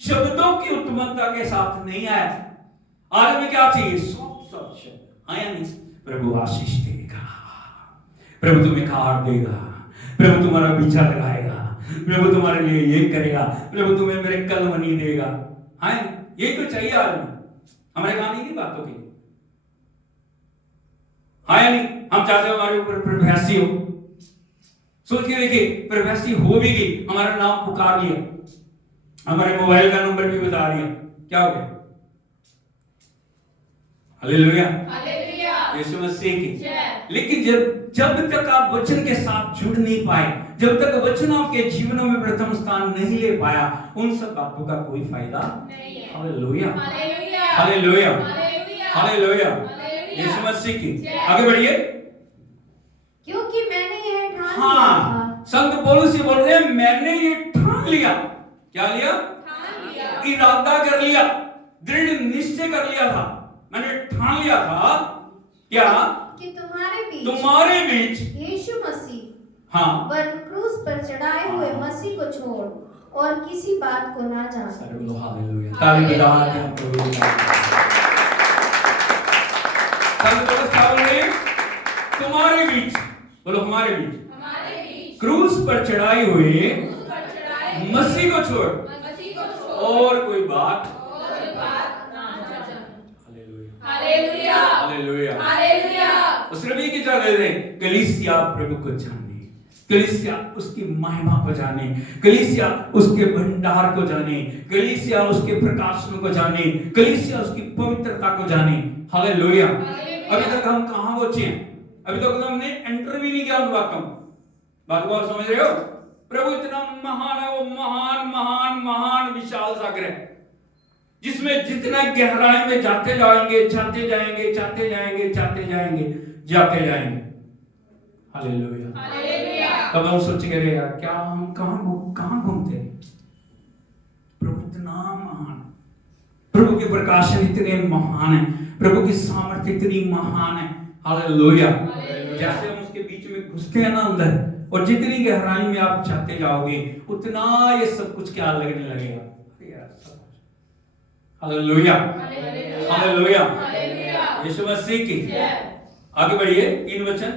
शब्दों की उत्तमता के साथ नहीं आया। आज में क्या चाहिए? सॉफ्ट शब्द। हाँ या नहीं? प्रभु आशीष देगा, प्रभु तुम्हें खार देगा, प्रभु तुम्हारा पीछा लगाएगा, प्रभु तुम्हारे लिए ये करेगा, प्रभु तुम्हें मेरे कलमनी देगा। हाँ, ये तो चाहिए आज में हमारे कहानी की बातों के लिए। हाँ या नहीं? हम चाहते हैं हमारे ऊपर प्रभुसी हो। सोच के देखिए, प्रभुसी हो भी गई, हमारा नाम पुकार लिया, हमारे मोबाइल का नंबर भी बता दिया, क्या हो गया? हालेलुया, यीशु मसीह की। लेकिन जब तक आप वचन के साथ जुड़ नहीं पाए, जब तक वचन आपके जीवनों में प्रथम स्थान नहीं ले पाया, उन सब बातों का कोई फायदा नहीं है। हालेलुया, हालेलुया, हालेलुया, यीशु मसीह की। आगे बढ़िए। क्योंकि मैंने यह ठान लिया हाँ, था संत पौलुस ये बोल रहे हैं, मैंने ये ठान लिया। क्या लिया? इरादा कर लिया, दृढ़ निश्चय कर लिया था, मैंने ठान लिया था क्या? कि तुम्हारे बीच यीशु मसीह हाँ वरन क्रूस पर चढ़ाए हुए मसीह को छोड़ और किसी बात को ना जान। हालेलुया, ताली बजा के हम प्रभु की संत पौलुस क्या बोल रहे हैं? तुम्हारे बीच, बोलो हमारे बीच क्रूस पर चढ़ाई हुई मसीह को छोड़ और कोई बात। Hallelujah, hallelujah, hallelujah. उस रवि की तरह दे दें, कलीसिया प्रभु को जाने, कलीसिया उसकी महिमा को जाने, कलीसिया उसके भंडार को जाने, कलीसिया उसके प्रकाशन को जाने, कलीसिया उसकी पवित्रता को जाने। हालेलुया। अभी तक हम कहां पहुंचे हैं? अभी तक तो हमने एंटर भी नहीं किया उन वाक्यों में। बात को आप समझ रहे हो? प्रभु इतना महान है, वो महान महान महान विशाल सागर है, जिसमें जितना गहराई में जाते जाएंगे, जाते जाएंगे, जाते जाएंगे, जाते जाएंगे, जाते जाएंगे। Hallelujah, hallelujah. तब हम सोचेंगे, अरे यार क्या हम कहां घूमते हैं? प्रभु इतना महान, प्रभु के प्रकाशन इतने महान है, प्रभु की सामर्थ्य इतनी महान है। हालेलुया। जैसे हम उसके बीच में घुसते हैं ना अंदर, और जितनी गहराई में आप जाते जाओगे उतना ये सब कुछ क्या लगने लगेगा। हालेलुया, हालेलुया, यीशु मसीह की। आगे बढ़िए, 3 वचन।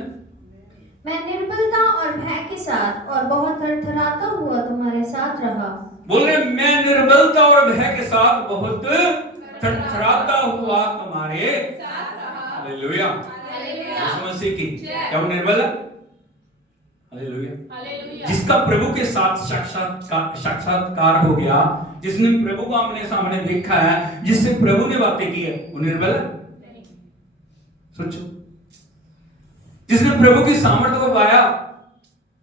मैं निर्बलता और भय के साथ और बहुत थरथराता हुआ तुम्हारे साथ रहा। बोल रहे, मैं निर्बलता और भय के साथ बहुत थरथराता हुआ तुम्हारे साथ रहा। हालेलुया, यीशु मसीह की। क्या वो निर्बल है? हालेलुया। जिसका प्रभु के साथ साक्षात्कार हो गया, जिसने प्रभु को आमने सामने देखा है, जिससे प्रभु ने बातें की है, वो निर्बल है? सोचो, जिसने प्रभु की सामर्थ्य को पाया,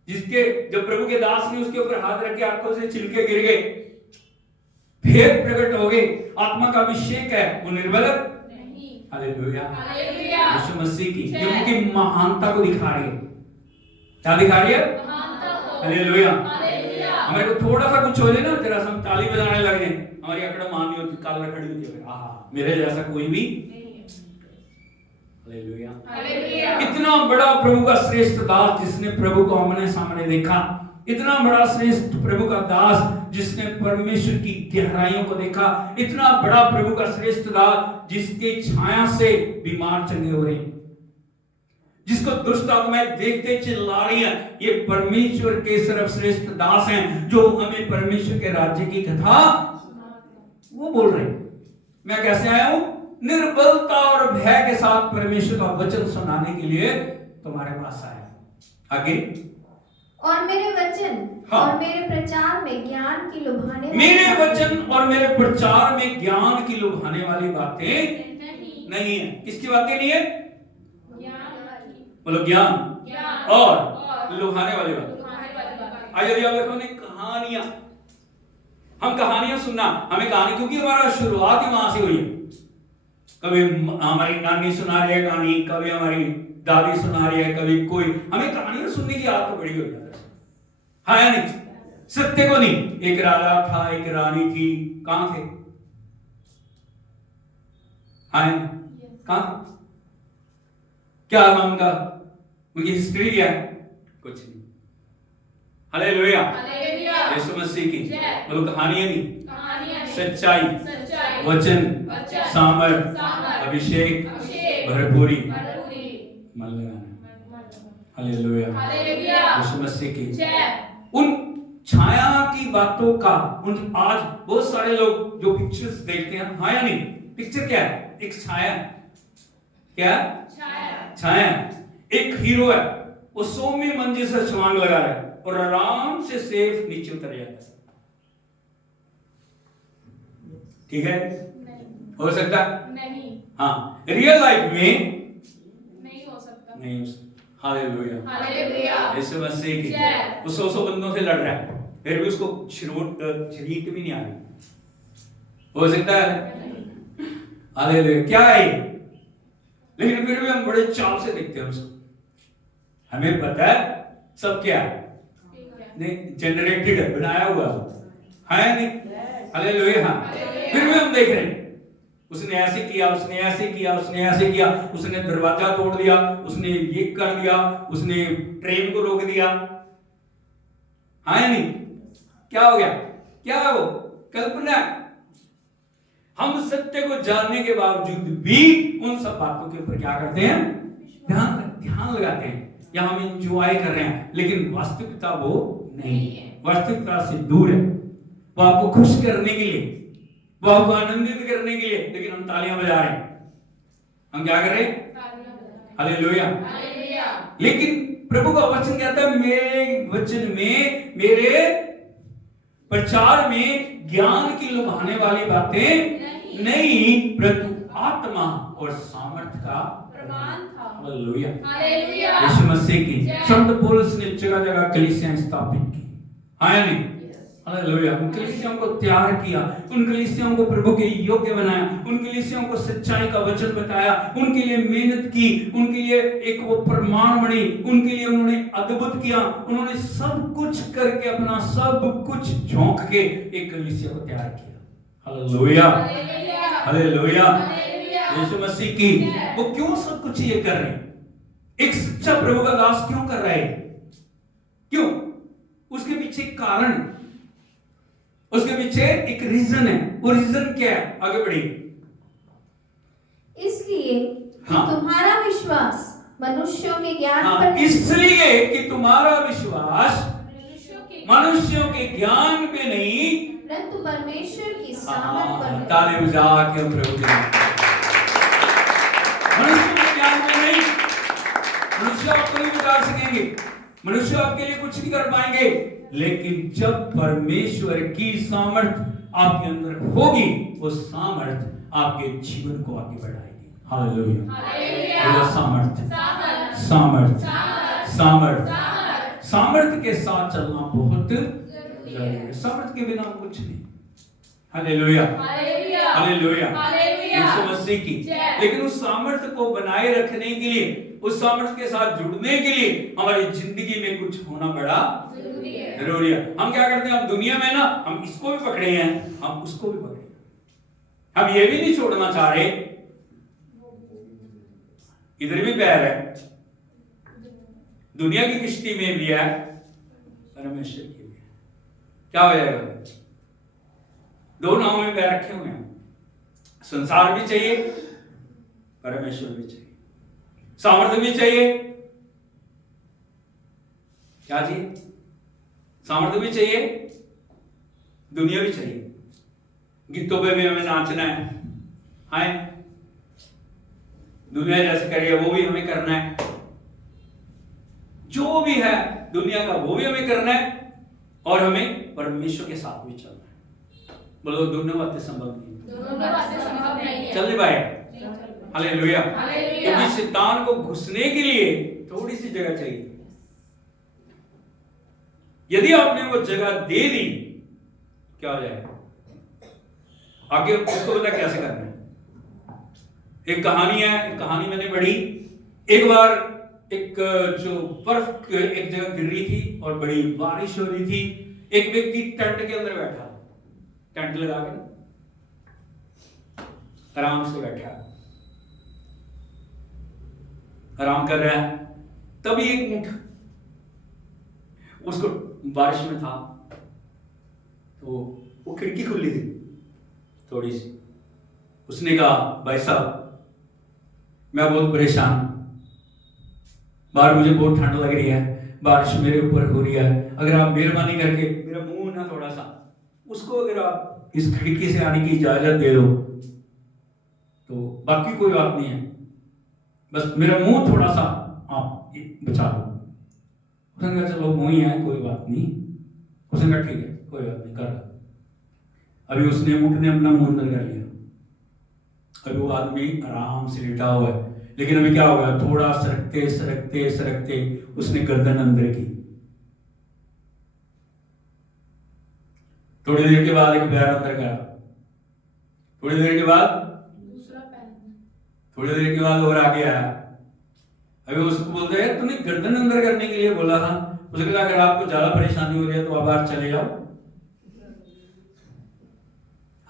जिसके जब प्रभु के दास ने उसके ऊपर हाथ रखे, आंखों से छिलके गिर गए, भेद प्रकट हो गए, आत्मा का अभिषेक है, वो निर्बल है? हालेलुया, यीशु मसीह की, जो उनकी महानता को दिखा रही है। क्या दिखा रही है? हालेलुया। हमें को थोड़ा सा कुछ हो जाए ना, जरा हम ताली बजाने लग जाए, हमारी अकड़ मानी होती, काल खड़ी होती है, आहा मेरे जैसा कोई भी। Hallelujah, hallelujah. इतना बड़ा प्रभु का श्रेष्ठ दास, जिसने प्रभु को आमने सामने देखा, इतना बड़ा श्रेष्ठ प्रभु का दास, जिसने परमेश्वर की गहराइयों को देखा, इतना बड़ा प्रभु का श्रेष्ठ दास, जिसके छाया से बीमार चंगे हो रहे, जिसको दुष्ट आत्माएं देखते चिल्ला रही हैं, ये परमेश्वर के सर्वश्रेष्ठ दास हैं, जो हमें परमेश्वर के राज्य की कथा वो बोल रहे हैं। मैं कैसे आया हूं? निर्बलता और भय के साथ परमेश्वर का वचन सुनाने के लिए तुम्हारे पास आया। आगे, और मेरे वचन और मेरे प्रचार में ज्ञान की लुभाने वाली बातें नहीं है। किसकी बातें नहीं है? बोलो ज्ञान और लुभाने वाली बात। आज यदि आप देखोगे कहानियां, हम कहानियां सुनना, हमें कहानी, क्योंकि हमारा शुरुआत ही वहां से हुई है। कभी हमारी नानी सुना रही है कहानी, कभी हमारी दादी सुना रही है, कभी कोई, हमें कहानियां सुनने की आदत बड़ी हो जाती है। हाँ या नहीं? सत्य को नहीं। एक राजा था, एक रानी थी, कहां थे? हाँ, कहां? क्या नाम उनका, उनकी हिस्ट्री क्या है? कुछ नहीं। हालेलुया, यीशु मसीह की। बोलो कहानियां नहीं, सच्चाई, वचन, सामर्थ, अभिषेक, भरपूरी, मन लगाना। हालेलुया, यीशु मसीह की। उन छाया की बातों का, उन आज बहुत सारे लोग जो पिक्चर्स देखते हैं, हाँ या नहीं? पिक्चर क्या है? एक छाया। क्या? छाया। एक हीरो है, वो 100वीं मंजिल से छलांग लगा रहा है और आराम से सेफ नीचे उतर जाता है। ठीक है? हो सकता? नहीं। हाँ, रियल लाइफ में नहीं हो सकता। नहीं हो सकता। हालेलुया, हालेलुया, यीशु मसीह की। वो 100 बंदों से लड़ रहा है, फिर भी उसको झरीट भी नहीं आ रही। हो सकता है? हालेलुया। क्या है? लेकिन फिर भी हम बड़े चाव से देखते हैं उसको। हमें पता है सब क्या है, नहीं, जनरेटेड है, बनाया हुआ है नहीं? हालेलुया। फिर भी हम देख रहे हैं उसने ऐसे किया, उसने ऐसे किया, उसने ऐसे किया, उसने दरवाजा तोड़ दिया, उसने ये कर दिया, उसने ट्रेन को रोक दिया। हाँ या नहीं? क्या हो गया? क्या है वो? कल्पना। हम सत्य को जानने के बावजूद भी उन सब बातों के ऊपर क्या करते हैं? ध्यान लगाते हैं, या हम इंजॉय कर रहे हैं, लेकिन वास्तविकता वो नहीं है, वास्तविकता से दूर है। वो आपको खुश करने के लिए, वो आपको आनंदित करने के लिए, लेकिन हम तालियां बजा रहे हैं। हम क्या कर रहे हैं? हालेलुया। लेकिन प्रभु का वचन कहता है मेरे वचन में, मेरे प्रचार में ज्ञान की लुभाने वाली बातें नहीं, परंतु आत्मा और सामर्थ का प्रमाण था। हालेलुया। यीशु मसीह की संत पौलुस ने जगह जगह कलीसियां स्थापित की। हाँ या नहीं? हालेलुया। उन कलीसियाओं को तैयार किया, उन कलीसियाओं को प्रभु के योग्य बनाया, उन कलीसियाओं को सच्चाई का वचन बताया, उनके लिए मेहनत की, उनके लिए एक वो प्रमाण बनी, उनके लिए उन्होंने अद्भुत किया, उन्होंने सब कुछ करके अपना सब कुछ झोंक के एक कलीसिया को तैयार किया। हालेलुया। हालेलुया। यीशु मसीह की वो क्यों सब कुछ ये कर रहे हैं? एक सच्चा प्रभु का दास क्यों कर रहा है? क्यों? उसके पीछे कारण, उसके पीछे एक रीजन है। वो रीजन क्या है? आगे बढ़िए। इसलिए हाँ। तुम्हारा विश्वास मनुष्यों के ज्ञान पर नहीं, इसलिए कि तुम्हारा विश्वास मनुष्यों के ज्ञान पे नहीं, परंतु परमेश्वर की सामर्थ पर है। ताली बजा के हम प्रभु के मनुष्यों के ज्ञान पे नहीं। मनुष्य आपको नहीं बचा सकेंगे, मनुष्य आपके लिए कुछ नहीं कर पाएंगे, लेकिन जब परमेश्वर की सामर्थ आपके अंदर होगी, वो सामर्थ आपके जीवन को आगे बढ़ाएगी। हालेलुया। सामर्थ, सामर्थ, सामर्थ, सामर्थ के साथ चलना बहुत जरूरी है। सामर्थ के बिना कुछ नहीं। हालेलुया। हालेलुया। यीशु मसीह की। लेकिन उस सामर्थ को बनाए रखने के लिए, उस सामर्थ के साथ जुड़ने के लिए हमारी जिंदगी में कुछ होना बड़ा जरूरी है। हम क्या करते हैं? हम दुनिया में ना, हम इसको भी पकड़े हैं, हम उसको भी पकड़े हैं, हम ये भी नहीं छोड़ना चाह रहे। इधर भी पैर है, दुनिया की किश्ती में भी है, परमेश्वर की भी है। क्या हो जाएगा? दो नाव में पैर रखे हुए हैं। संसार भी चाहिए, परमेश्वर भी चाहिए, सामर्थ्य भी चाहिए। क्या चाहिए? सामर्थ्य भी चाहिए, दुनिया भी चाहिए। गीतों पे भी हमें नाचना है, हाय दुनिया जैसे करिए वो भी हमें करना है, जो भी है दुनिया का वो भी हमें करना है, और हमें परमेश्वर के साथ भी चलना है। बोलो दोनों बातें संभव नहीं, चल नहीं पाए। हालेलुया। क्योंकि शैतान को घुसने के लिए थोड़ी सी जगह चाहिए। यदि आपने वो जगह दे दी, क्या हो जाएगा? आगे उसको पता कैसे करना है। एक कहानी है, एक कहानी मैंने पढ़ी। एक बार एक जो बर्फ एक जगह गिर रही थी और बड़ी बारिश हो रही थी। एक व्यक्ति टेंट के अंदर बैठा, टेंट लगा के आराम से बैठा, आराम कर रहा है। तभी एक ऊंट, उसको बारिश में था तो वो खिड़की खुली थी थोड़ी सी। उसने कहा भाई साहब मैं बहुत परेशान, बाहर मुझे बहुत ठंड लग रही है, बारिश मेरे ऊपर हो रही है, अगर आप मेहरबानी करके मेरा मुंह ना थोड़ा सा, उसको अगर आप इस खिड़की से आने की इजाजत दे दो तो बाकी कोई बात नहीं है, बस मेरा मुंह थोड़ा सा आप बचा दो। उसने कहा चलो मुंह ही है कोई बात नहीं। उसने कहा ठीक है कोई बात नहीं कर। अभी उसने ऊंट ने अपना मुंह अंदर कर लिया, अभी वो आदमी आराम से लेटा हुआ है, लेकिन अभी क्या हो गया? थोड़ा सरकते सरकते सरकते उसने गर्दन अंदर की। थोड़ी देर के बाद एक पैर अंदर करा, थोड़ी देर के बाद दूसरा पैर, थोड़ी देर के बाद और आगे आया। अभी उसको बोलते हैं तूने गर्दन अंदर करने के लिए बोला था। उसके बाद अगर आपको ज्यादा परेशानी हो रही है तो आप बाहर चले जाओ।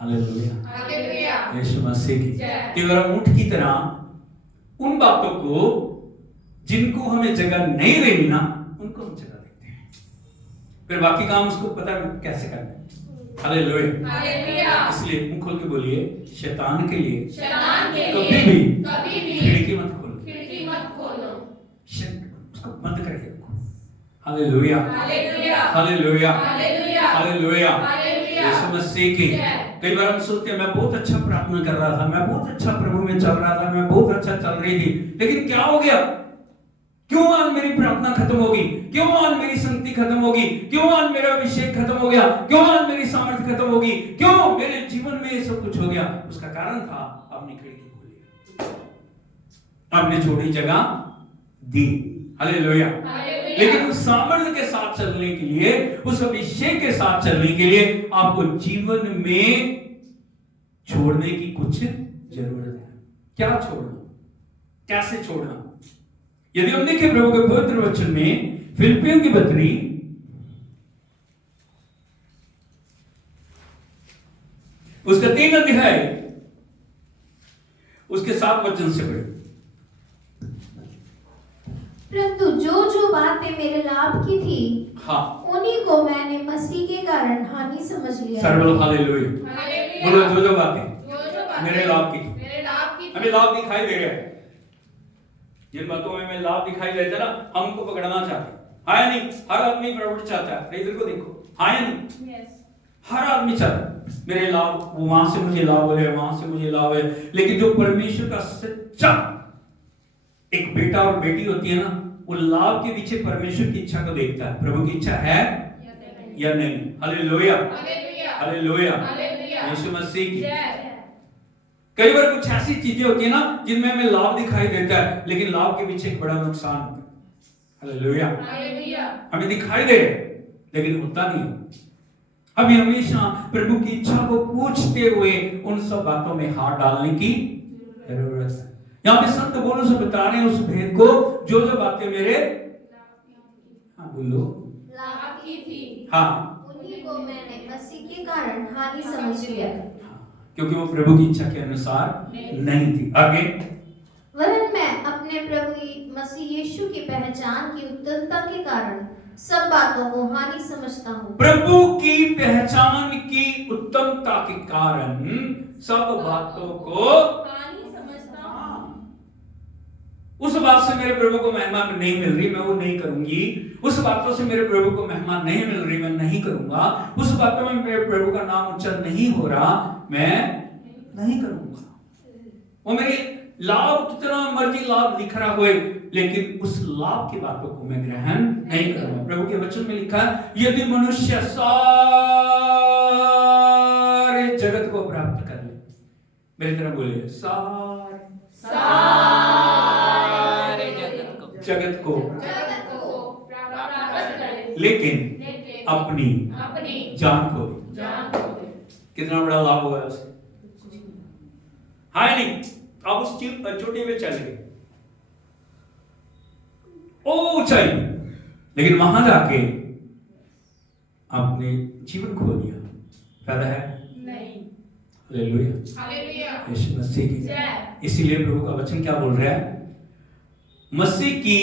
हालेलुया, हालेलुया, यीशु मसीह की जय। कि अगर हम ऊंट की तरह उन बातों को जिनको हमें जगह नहीं देनी ना, उनको हम जगह देते हैं, फिर बाकी काम उसको पता है कैसे करना है। Hallelujah, hallelujah. इसलिए मुंह खोल के बोलिए, शैतान के लिए शैतान के कभी लिए भी कभी भी खिड़की मत खोलो, खिड़की मत खोलो। उसको बंद करके रखो। Hallelujah, hallelujah, hallelujah, hallelujah, hallelujah, hallelujah. यीशु मसीह की। जय। कई बार हम सोचते हैं मैं बहुत अच्छा प्रार्थना कर रहा था, मैं बहुत अच्छा प्रभु में चल रहा था, मैं बहुत अच्छा चल रही थी, लेकिन क्या हो गया? क्यों आज मेरी प्रार्थना खत्म होगी? क्यों आज मेरी संगति खत्म होगी? क्यों आज मेरा अभिषेक खत्म हो गया? क्यों आज मेरी सामर्थ्य खत्म होगी? क्यों मेरे जीवन में ये सब कुछ हो गया? उसका कारण था आपने खिड़की खोली, आपने छोटी जगह दी। हालेलुया। हालेलुया। लेकिन उस सामर्थ्य के साथ चलने के लिए, उस अभिषेक के साथ चलने के लिए आपको जीवन में छोड़ने की कुछ जरूरत है। क्या छोड़ना, कैसे छोड़ना? यदि हम देखें प्रभु के पवित्र वचन में फिलिपियों की पत्री उसका 3 अध्याय उसके 7 वचन से पढ़े। परंतु जो बातें मेरे लाभ की थी, हाँ, उन्हीं को मैंने मसीह के कारण हानि समझ लिया। सर बोलो हालेलुया। हालेलुया। बोलो जो बातें जो बातें मेरे लाभ की थी, मेरे लाभ की हमें लाभ दिखाई दे रहा है, जिन बातों में हमें लाभ दिखाई देता है ना, हम उनको पकड़ना चाहते हैं। हाँ या नहीं? हर आदमी प्रवृत्ति चाहता है, इधर को देखो, हाँ या नहीं? यस। हर आदमी चाहता है मेरे लाभ, वो वहां से मुझे लाभ है, वहां से मुझे लाभ है। लेकिन जो परमेश्वर का सच्चा एक बेटा और बेटी होती है ना, वो लाभ के पीछे परमेश्वर की इच्छा को देखता है, प्रभु की इच्छा है या नहीं। Hallelujah, hallelujah, hallelujah, hallelujah. यीशु मसीह की। जय। कई बार कुछ ऐसी चीजें होती है ना जिनमें हमें लाभ दिखाई देता है, लेकिन लाभ के पीछे एक बड़ा नुकसान होता है। Hallelujah, hallelujah. हमें दिखाई दे लेकिन होता नहीं। हमें हमेशा प्रभु की इच्छा को पूछते हुए उन सब बातों में हाथ डालने की जरूरत है। यहाँ पे संत बोलो से बता रहे हैं उस भेद को, जो बातें मेरे, हाँ बोलो, लाभ की थी, हाँ, उन्हीं को मैंने मसीह के कारण हानि समझ लिया, क्योंकि वो प्रभु की इच्छा के अनुसार नहीं थी। आगे, वरन मैं अपने प्रभु मसीह यीशु की पहचान की उत्तमता के कारण सब बातों को हानि समझता हूँ। प्रभु की पहचान की उत्तमता के कारण सब बातों को हानि समझता हूँ। उस बात से मेरे प्रभु को महिमा नहीं मिल रही, मैं वो नहीं करूंगी। उस बातों से मेरे प्रभु को महिमा नहीं मिल रही, मैं नहीं करूंगा। उस बातों में मेरे प्रभु का नाम उच्चारण नहीं हो रहा, मैं नहीं करूंगा। वो मेरे लाभ कितना मर्जी लाभ लिख रहा हुए, लेकिन उस लाभ की बातों को मैं ग्रहण नहीं करूंगा। प्रभु के वचन में लिखा है, यदि मनुष्य सारे जगत को प्राप्त कर ले, मेरी तरह बोलिए, सारे जगत को प्राप्त करे, लेकिन अपनी जान को दे। कितना बड़ा लाभ होगा उसे? हाँ नहीं? आप उस चोटी पे चल गए, ओ ऊंचाई, लेकिन वहां जाके आपने जीवन खो दिया, फायदा है नहीं। Hallelujah, hallelujah. यीशु मसीह की। जय। इसीलिए प्रभु का वचन क्या बोल रहा है? मसीह की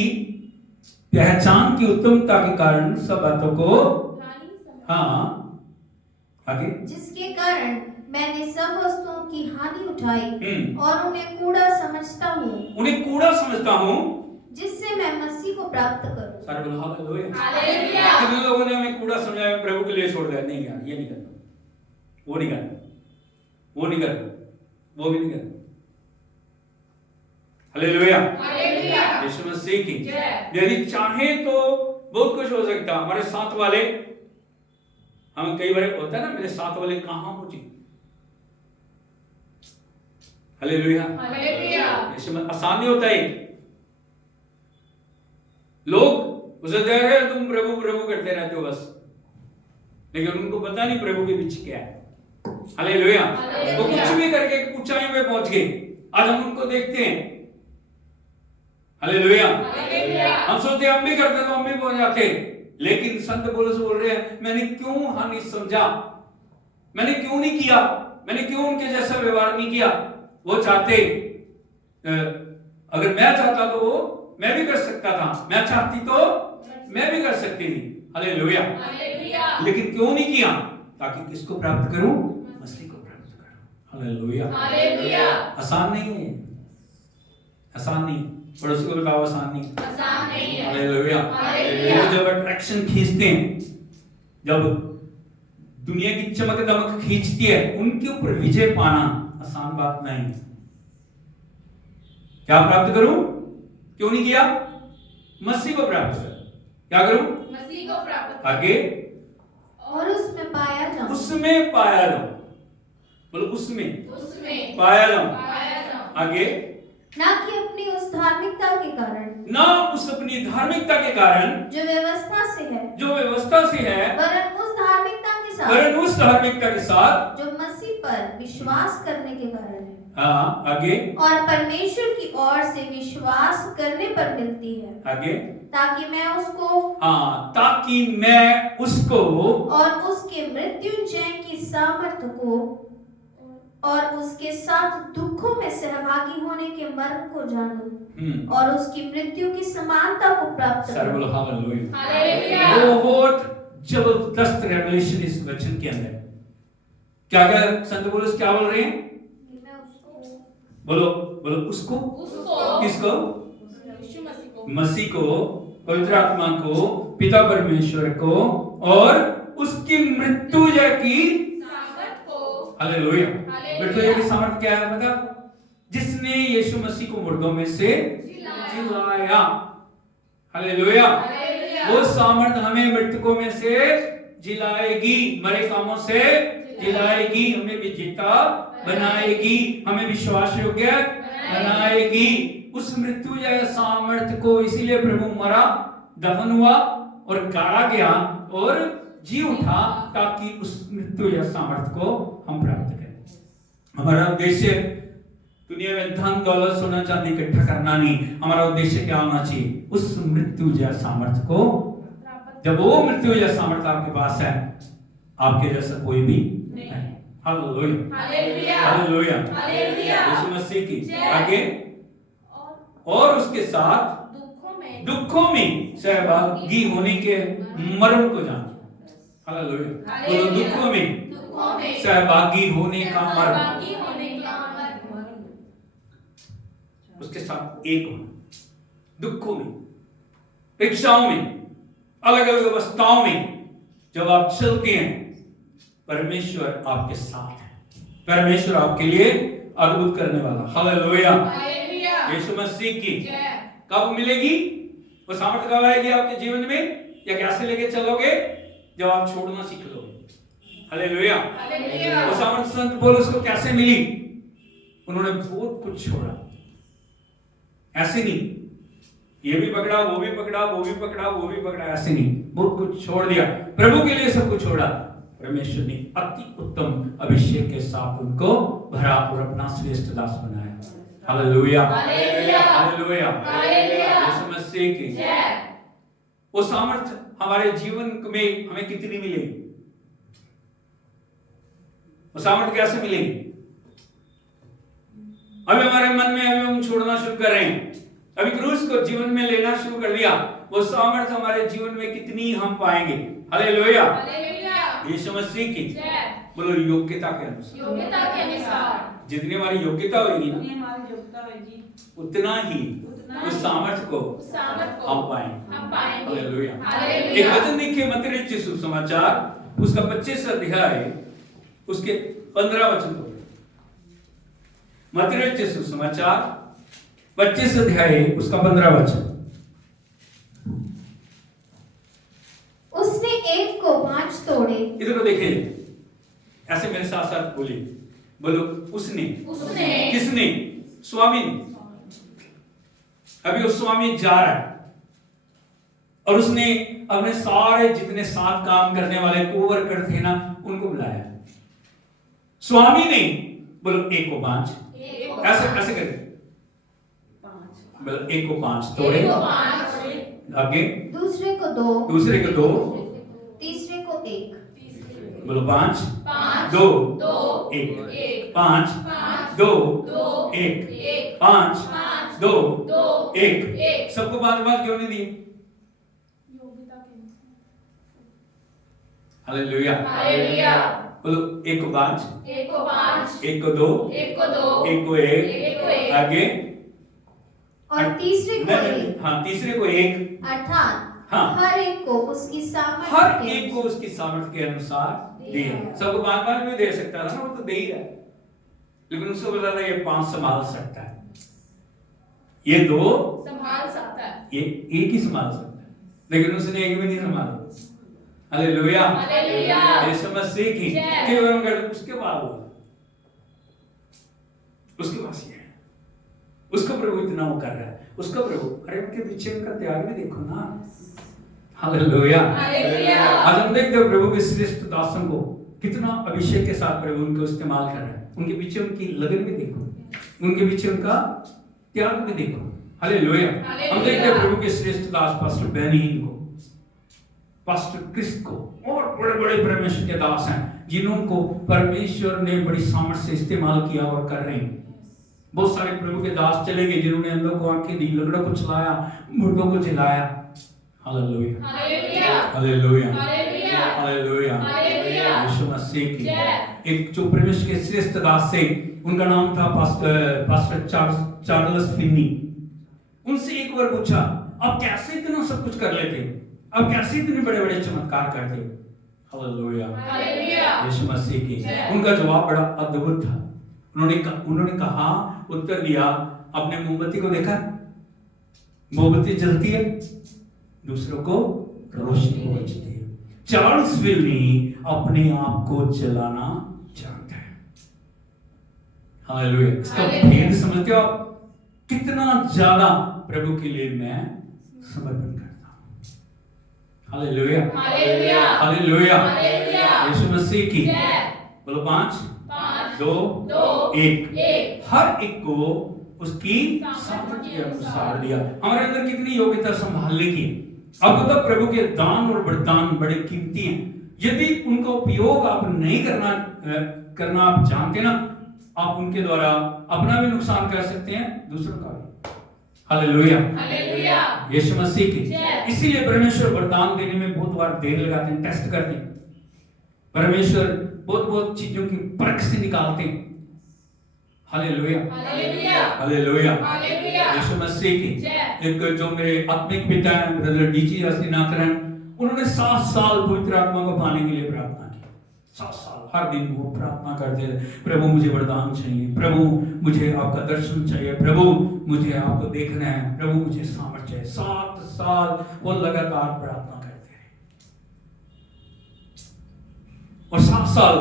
पहचान की उत्तमता के कारण सब बातों को, हाँ आगे, जिसके कारण मैंने सब वस्तुओं की हानि उठाई और उन्हें कूड़ा समझता हूँ, उन्हें कूड़ा समझता हूँ, जिससे मैं मसीह को प्राप्त करूं। सारे बोलो हालेलुया। हालेलुया। कितने लोगों ने हमें कूड़ा समझा है, प्रभु के लिए छोड़ दिया, नहीं यार ये नहीं करना, वो नहीं करना, वो नहीं करना, वो भी नहीं करना। Hallelujah, hallelujah. यीशु मसीह की। जय। यदि चाहे तो बहुत कुछ हो सकता। हमारे साथ वाले, हम कई बार होता है ना, मेरे साथ वाले कहां पहुंचे। Hallelujah, hallelujah. यीशु में आसान नहीं होता है। लोग उसे देख रहे, तुम प्रभु प्रभु करते रहते हो बस, लेकिन उनको पता नहीं प्रभु के पीछे क्या है। हालेलुया, वो कुछ भी करके ऊंचाई में पहुंच गए, आज हम उनको देखते हैं। Hallelujah, hallelujah. हम सोचते हम भी करते तो हम भी पहुंच जाते, लेकिन संत पौलुस बोल रहे हैं, मैंने क्यों हानि समझा, मैंने क्यों नहीं किया, मैंने क्यों उनके जैसा व्यवहार नहीं किया। वो चाहते, अगर मैं चाहता तो वो मैं भी कर सकता था, मैं चाहती तो मैं भी कर सकती थी। हालेलुया। लेकिन क्यों नहीं किया? ताकि किसको प्राप्त करूं? मसीह को प्राप्त करूं। हालेलुया। आसान नहीं है, आसान नहीं। पड़ोसी को बताओ, आसान नहीं। हालेलुया। जब अट्रैक्शन खींचते हैं, जब दुनिया की चमक दमक खींचती है, उनके ऊपर विजय पाना आसान बात नहीं। क्या प्राप्त करूं? क्यों नहीं किया? मसीह को प्राप्त कर। क्या करूं? मसीह को प्राप्त। आगे, और उसमें पाया जाऊं। उसमें पाया जाऊं। बोलो, उसमें पाया जाऊं। आगे, ना कि अपनी उस धार्मिकता के कारण, ना उस अपनी धार्मिकता के कारण जो व्यवस्था से है, वरन उस धार्मिकता के साथ, वरन उस धार्मिकता के साथ जो मसीह पर विश्वास करने के कारण है। हाँ, आगे, और परमेश्वर की ओर से विश्वास करने पर मिलती है, आगे, ताकि मैं उसको ताकि मैं उसको और उसके मृत्युंजय की सामर्थ्य को और उसके साथ दुखों में सहभागी होने के मर्म को जानूं और उसकी मृत्यु की समानता को प्राप्त करूं। हालेलुया। बहुत जबरदस्त रेवलेशन इस वचन के अंदर। क्या क्या संत पौलुस क्या बोल रहे हैं? बोलो उसको, किसको? मसीह को, पवित्र आत्मा को, पिता परमेश्वर को और उसकी मृत्युंजय की सामर्थ को। हालेलुया। मृत्युंजय की सामर्थ क्या है? मतलब जिसने यीशु मसीह को मुर्दों में से जिलाया। हालेलुया। वो सामर्थ हमें मृतकों में से जिलाएगी, मरे कामों से जिलाएगी, हमें विजेता बनाएगी, हमें विश्वास योग्य बनाएगी। उस मृत्यु या सामर्थ को, इसीलिए प्रभु मरा, दफन हुआ और गाड़ा गया और जी उठा, ताकि उस मृत्यु या सामर्थ को हम प्राप्त करें। हमारा उद्देश्य दुनिया में धन दौलत सोना चांदी इकट्ठा करना नहीं। हमारा उद्देश्य क्या होना चाहिए? उस मृत्यु या सामर्थ को। जब वो मृत्यु या सामर्थ आपके पास है, आपके जैसा कोई भी नहीं। हालेलुया। यीशु मसीह की। आगे, और उसके साथ दुखों में सहभागी होने के मर्म को जानो। हालेलुया। बोलो, दुखों में सहभागी होने का मर्म। उसके साथ एक होना, दुखों में, परीक्षाओं में, अलग अलग अवस्थाओं में जब आप चलते हैं, परमेश्वर आपके साथ है। परमेश्वर आपके लिए अद्भुत करने वाला। हालेलुया। यीशु मसीह की कब मिलेगी वो सामर्थ? कब आएगी आपके जीवन में? या कैसे लेके चलोगे? जब आप छोड़ना सीख लोगे। हालेलुया। वो सामर्थ संत पौलुस को कैसे मिली? उन्होंने बहुत कुछ छोड़ा। ऐसे नहीं ये भी पकड़ा, वो भी पकड़ा, वो भी पकड़ा, वो भी पकड़ा, ऐसे नहीं, बहुत कुछ छोड़ दिया। प्रभु के लिए सब कुछ छोड़ा। परमेश्वर ने अति उत्तम अभिषेक के साथ उनको भरा और अपना श्रेष्ठ दास बनाया। हालेलुया। हालेलुया। यीशु मसीह की वो सामर्थ हमारे जीवन में हमें कितनी मिलेगी? वो सामर्थ कैसे मिलेगी? अभी हमारे मन में अभी हम छोड़ना शुरू कर रहे हैं, अभी क्रूस को जीवन में लेना शुरू कर दिया, वो सामर्थ हमारे जीवन में कितनी हम पाएंगे? हालेलुया। यीशु मसीह की। बोलो, योग्यता के अनुसार। जितनी हमारी योग्यता होगी ना, उतना ही उस सामर्थ को हम पाएंगे। हालेलुया। एक वचन देखिए, मत्ती रचित सुसमाचार उसका 25 अध्याय उसके 15 वचन को। मत्ती रचित सुसमाचार 25 अध्याय उसका 15 वचन। उसने एक को 5 तोड़े। इधर को देखिए, ऐसे मेरे साथ साथ बोलिए। बोलो, उसने। किसने? स्वामी ने। अभी उस स्वामी जा रहा है और उसने अपने सारे जितने साथ काम करने वाले कोवर्कर थे ना, उनको बुलाया। स्वामी ने बोलो, एक को 5। ऐसे करके बोलो, एक को 5 तोड़े आगे दूसरे को 2, दूसरे को 2, तीसरे को 1, बोलो 5 5 2 2 1 1 5 5 2 2 1 1 5 5 2 2 1 1 सबको बात क्यों नहीं दी? हालेलुया हालेलुया बोलो 1 को 5 1 को 5 1 को 2 1 को 2 1 को 1 1 को 1 आगे और तीसरे को नहीं, 1, हाँ तीसरे को 1 अर्थात हाँ हर एक को उसकी सामर्थ्य हर के एक को उसकी सामर्थ्य के अनुसार दिया। सबको बार भी दे सकता था ना, वो तो दे ही रहा है, लेकिन उसको पता था ये 5 संभाल सकता है, ये 2 संभाल सकता है, ये एक ही संभाल सकता है, लेकिन उसने एक भी नहीं संभाला। हालेलुया हालेलुया यीशु मसीह की जय। कि हम कहते उसके बाद उसके पास ये है, उसका प्रभु इतना वो कर रहा है, उसका प्रभु, अरे उनके पीछे उनका त्याग भी देखो ना। हालेलुया हालेलुया आज हम देखते हैं प्रभु के श्रेष्ठ दासन को कितना अभिषेक के साथ प्रभु उनको इस्तेमाल कर रहा है, उनके पीछे उनकी लगन भी देखो, उनके पीछे उनका त्याग भी देखो। हालेलुया हम देखते हैं प्रभु के श्रेष्ठ दास पास्टर बेनीहीन को, पास्टर क्रिस्ट को, और बड़े बड़े परमेश्वर के दास हैं जिन्होंने परमेश्वर ने बड़ी सामर्थ से इस्तेमाल किया और कर रहे हैं। बहुत सारे प्रभु के दास चले गए जिन्होंने अंधों को आंखें दी, लंगड़ों को चलाया, मुर्दों को जिलाया। Hallelujah hallelujah hallelujah hallelujah hallelujah hallelujah यीशु मसीह की जय। एक जो परमेश्वर के श्रेष्ठ दास से, उनका नाम था पास्टर चार्ल्स फिन्नी। उनसे एक बार पूछा, आप कैसे इतना सब कुछ कर लेते, आप कैसे इतने बड़े बड़े चमत्कार करते? हालेलुया हालेलुया यीशु मसीह की। जय। उनका जवाब बड़ा अद्भुत था। उन्होंने कहा, उत्तर दिया, आपने मोमबत्ती को देखा, मोमबत्ती जलती है, दूसरों को रोशनी पहुंचती है। चार्ल्स फिन्नी अपने आप को जलाना जानता है। हालेलुया इसका हालेलुया। भेद समझते हो आप? कितना ज्यादा प्रभु के लिए मैं समर्पण करता हूं। हालेलुया हालेलुया हालेलुया हालेलुया यीशु मसीह की। जय। बोलो 5 5 2 2 1 1 हर एक को उसकी सामर्थ्य के अनुसार दिया। हमारे अंदर कितनी योग्यता संभालने की। अब तो प्रभु के दान और वरदान बड़े कीमती हैं। यदि उनका उपयोग आप नहीं करना आप जानते ना, आप उनके द्वारा अपना भी नुकसान कर सकते हैं, दूसरों का भी। हालेलुया हालेलुया यीशु मसीह की। जय। इसीलिए परमेश्वर वरदान देने में बहुत बार देर लगाते हैं, टेस्ट करते हैं। परमेश्वर बहुत चीजों की परख से निकालते हैं। हालेलुया हालेलुया हालेलुया हालेलुया यीशु मसीह की। जय। एक जो मेरे आत्मिक पिता हैं ब्रदर डीजी नाथरन, उन्होंने 7 साल पवित्र आत्मा को पाने के लिए प्रार्थना की। 7 साल हर दिन वो प्रार्थना करते थे, प्रभु मुझे वरदान चाहिए, प्रभु मुझे आपका दर्शन चाहिए, प्रभु मुझे आपको देखना है, प्रभु मुझे सामर्थ्य चाहिए। 7 साल वो लगातार प्रार्थना करते रहे, और 7 साल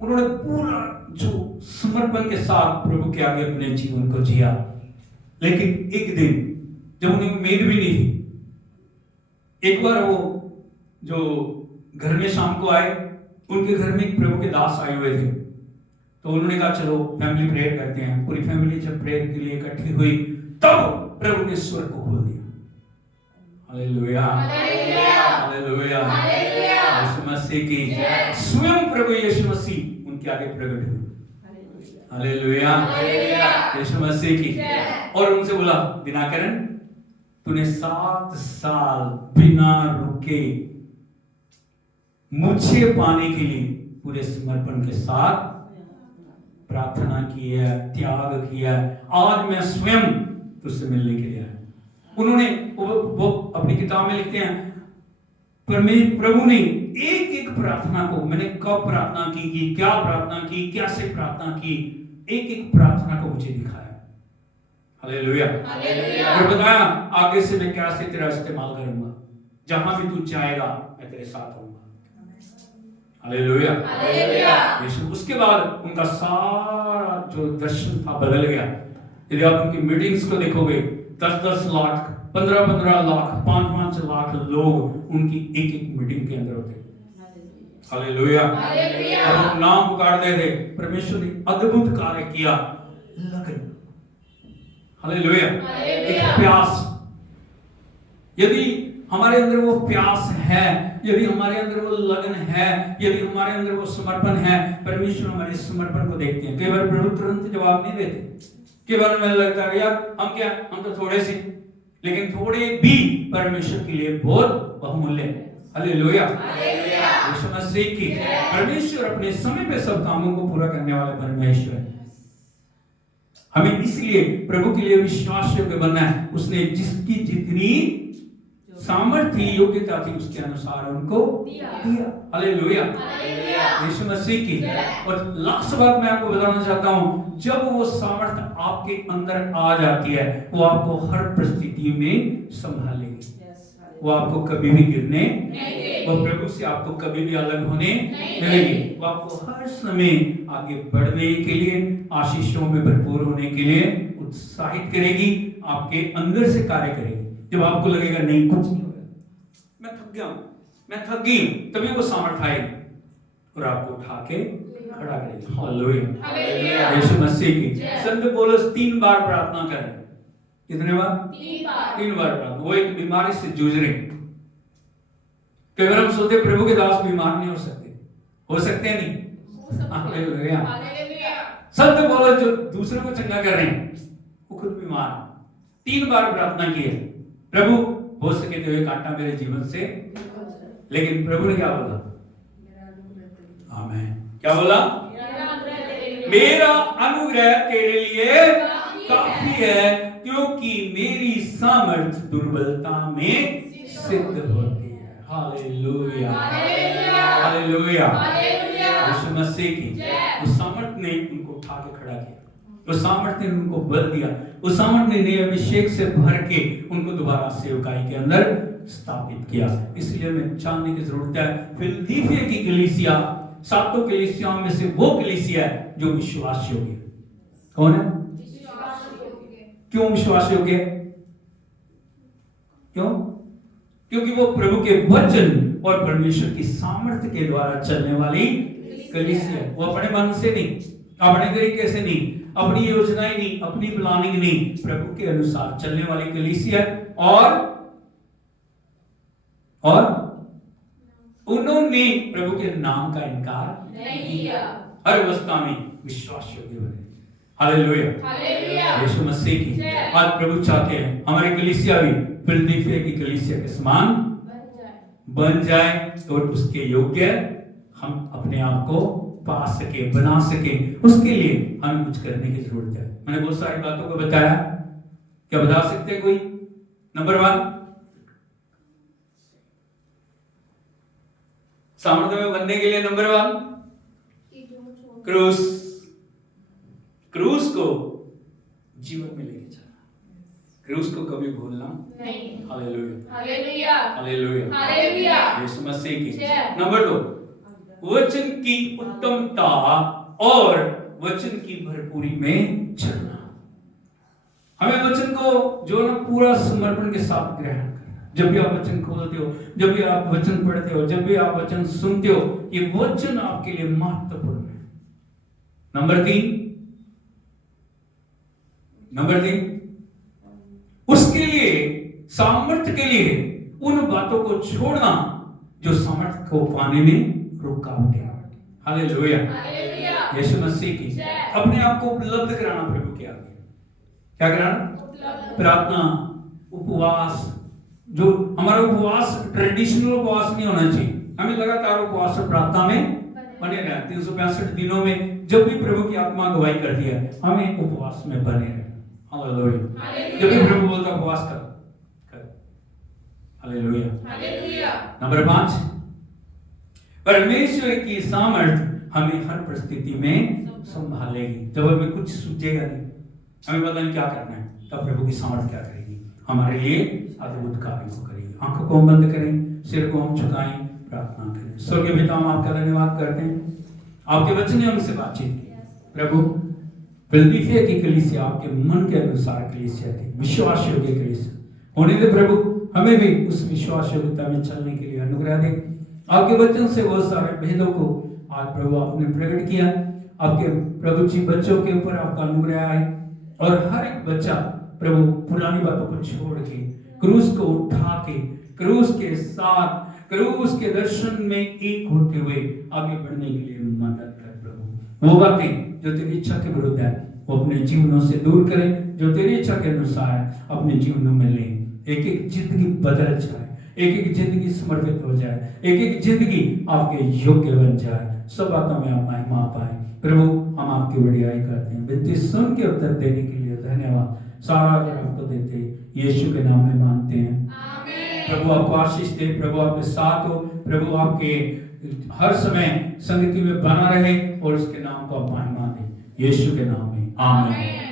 उन्होंने पूरा जो समर्पण के साथ प्रभु के आगे अपने जीवन को जिया। लेकिन एक दिन जब उन्हें उम्मीद भी नहीं थी, एक बार वो जो घर में शाम को आए, उनके घर में एक प्रभु के दास आए हुए थे। तो उन्होंने कहा चलो फैमिली प्रेयर करते हैं। पूरी फैमिली जब प्रेयर के लिए इकट्ठी हुई, तब प्रभु ने स्वर को खोल दिया। हालेलुया हालेलुया हालेलुया हालेलुया यीशु मसीह की। जय। स्वयं प्रभु यीशु मसीह उनके आगे प्रकट हुए। हालेलुया हालेलुया यीशु मसीह की। जय। और उनसे बोला, दिनाकरन तूने 7 साल बिना रुके मुझे पाने के लिए पूरे समर्पण के साथ प्रार्थना की है, त्याग किया है। आज मैं स्वयं तुझसे मिलने के लिए आया। उन्होंने वो अपनी किताब में लिखते हैं, प्रभु ने एक एक प्रार्थना को, मैंने कब प्रार्थना की, क्या प्रार्थना की, कैसे प्रार्थना की, एक एक प्रार्थना को मुझे दिखाया। हालेलुया हालेलुया और बताया आगे से मैं कैसे तेरा इस्तेमाल करूंगा, जहां भी तू चाहेगा मैं तेरे साथ रहूंगा। हालेलुया हालेलुया यीशु। उसके बाद उनका सारा जो दर्शन था बदल गया। यदि आप उनकी मीटिंग्स को देखोगे, 10-10 लाख, 15-15 लाख, 5-5 लाख लोग उनकी एक एक मीटिंग के अंदर होते। हालेलुया हालेलुया और वो नाम पुकारते थे। परमेश्वर ने अद्भुत कार्य किया। लगन, हालेलुया हालेलुया एक प्यास, यदि हमारे अंदर वो प्यास है, यदि हमारे अंदर वो लगन है, यदि हमारे अंदर वो समर्पण है, परमेश्वर हमारे समर्पण को देखते हैं। कई बार प्रभु तुरंत जवाब नहीं देते। कई बार हमें लगता है यार हम तो थोड़े से, लेकिन थोड़े भी परमेश्वर के लिए बहुत बहुमूल्य है। हालेलुया, यीशु मसीह की। परमेश्वर अपने समय पे सब कामों को पूरा करने वाला परमेश्वर है। हमें इसलिए प्रभु के लिए विश्वास योग्य बनना है। उसने जिसकी जितनी सामर्थ्य योग्यता थी उसके अनुसार उनको दिया। हालेलुया, यीशु मसीह की। और लास्ट बात मैं आपको बताना चाहता हूं, जब वो सामर्थ्य आपके अंदर आ जाती है, वो आपको हर परिस्थिति में संभालेगी। वो आपको कभी भी गिरने नहीं देगी। वो प्रभु से आपको कभी भी अलग होने नहीं देगी। वो आपको हर समय आगे बढ़ने के लिए, आशीषों में भरपूर होने के लिए उत्साहित करेगी, आपके अंदर से कार्य करेगी। जब आपको लगेगा नहीं कुछ नहीं होगा, मैं थक गया हूं, मैं थक गई हूं, तभी वो सामर्थ्य आएगी और आपको उठा के खड़ा करेगी। हालेलुया, यीशु मसीह की। संत पौलुस 3 बार प्रार्थना करें। कितने बार? 3 बार प्रार्थना। वो एक बीमारी से जूझ रहे। कई बार हम सोचते प्रभु के दास बीमार नहीं हो सकते हैं नहीं। हालेलुया, संत पौलुस जो दूसरों को चंगा कर रहे हैं, वो खुद बीमार। 3 बार प्रार्थना की है, प्रभु हो सके तो ये कांटा मेरे जीवन से। लेकिन प्रभु ने क्या बोला? आमीन। क्या बोला? मेरा अनुग्रह तेरे लिए काफी है, क्योंकि मेरी सामर्थ दुर्बलता में सिद्ध होती है। हालेलुया, हालेलुया, यीशु मसीह की। उस सामर्थ ने उनको उठा के खड़ा किया, उस सामर्थ्य ने उनको बल दिया, उस सामर्थ्य ने अभिषेक से भर के उनको दोबारा सेवकाई के अंदर स्थापित किया। इसलिए हमें जानने की जरूरत है, फिलदिलफिया की कलीसिया 7 कलीसियाओं में से वो कलीसिया है जो विश्वास योग्य है। कौन है? क्यों विश्वास योग्य? क्यों? क्योंकि वो प्रभु के वचन और परमेश्वर की सामर्थ्य के द्वारा चलने वाली कलीसिया है। वो अपने मन से नहीं, अपने तरीके से नहीं, अपनी योजनाएं नहीं, अपनी प्लानिंग नहीं, प्रभु के अनुसार चलने वाली कलीसिया। और उन्होंने प्रभु के नाम का इनकार नहीं किया, हर अवस्था में विश्वास योग्य बने। हालेलुया, यीशु मसीह की। आज प्रभु चाहते हैं हमारी कलीसिया भी फिलदिलफिया की कलीसिया के समान बन जाए, तो उसके योग्य हम अपने आप को पा सके, बना सके। उसके लिए हमें कुछ करने की जरूरत है। मैंने बहुत सारी बातों को बताया, क्या बता सकते कोई? नंबर 1, सामर्थ्य में बनने के लिए नंबर 1 क्रूस। क्रूस को जीवन में लेके जाना, क्रूस को कभी भूलना नहीं। हालेलुया, हालेलुया, हालेलुया, हालेलुया, यीशु मसीह की। नंबर 2, वचन की उत्तमता और वचन की भरपूरी में चलना। हमें वचन को जो ना पूरा समर्पण के साथ ग्रहण करना। जब भी आप वचन खोलते हो, जब भी आप वचन पढ़ते हो, जब भी आप वचन सुनते हो, ये वचन आपके लिए महत्वपूर्ण है। नंबर 3, उसके लिए, सामर्थ्य के लिए उन बातों को छोड़ना जो सामर्थ्य को पाने में रुकावट है। हालेलुया, यीशु मसीह की। अपने आप को उपलब्ध कराना प्रभु के आगे। क्या कराना? प्रार्थना, उपवास। जो हमारा उपवास ट्रेडिशनल उपवास नहीं होना चाहिए। हमें लगातार उपवास और प्रार्थना में बने रहना। 365 दिनों में जब भी प्रभु की आत्मा गवाही करती है, हमें उपवास में बने रहना। हालेलुया, जब भी प्रभु बोलता उपवास कर। Hallelujah, hallelujah. नंबर 5, परमेश्वर की सामर्थ हमें हर परिस्थिति में संभालेगी। जब हमें कुछ सूझेगा नहीं, हमें पता नहीं क्या करना है, तब प्रभु की सामर्थ क्या करेगी? हमारे लिए अद्भुत कार्य को करेगी। आंखों को हम बंद करें, सिर को हम झुकाएं, प्रार्थना करें। स्वर्गीय पिता, हम आपका धन्यवाद करते हैं, आपके वचन ने हमसे बातचीत की। प्रभु, फिलदिलफिया की कलीसिया आपके मन के अनुसार कलीसिया थी, विश्वास योग्य कलीसिया होने दे। प्रभु, हमें भी उस विश्वास योग्यता में चलने के लिए अनुग्रह दे। आपके वचन से बहुत सारे भेदों को आज प्रभु आपने प्रकट किया। आपके प्रभु जी बच्चों के ऊपर आपका अनुग्रह आए और हर एक बच्चा प्रभु पुरानी बातों को छोड़ के क्रूस को उठा के, क्रूस के साथ, क्रूस के दर्शन में एक होते हुए आगे बढ़ने के लिए मदद कर प्रभु। वो बातें जो तेरी इच्छा के विरुद्ध है वो अपने जीवनों से दूर करें, जो तेरी इच्छा के अनुसार है अपने जीवनों में ले। एक एक जिंदगी बदल जाए, एक एक जिंदगी समर्पित हो जाए, एक एक जिंदगी आपके योग्य बन जाए, सब बातों में आप महिमा पाए प्रभु। हम आपकी बढ़ियाई करते हैं, विनती सुन के उत्तर देने के लिए धन्यवाद। सारा आदर आपको देते यीशु के नाम में मांगते हैं, आमीन। प्रभु आपको आशीष दे, प्रभु आपके साथ हो, प्रभु आपके हर समय संगति में बना रहे और उसके नाम को आप महिमा दे, यीशु के नाम में आमीन।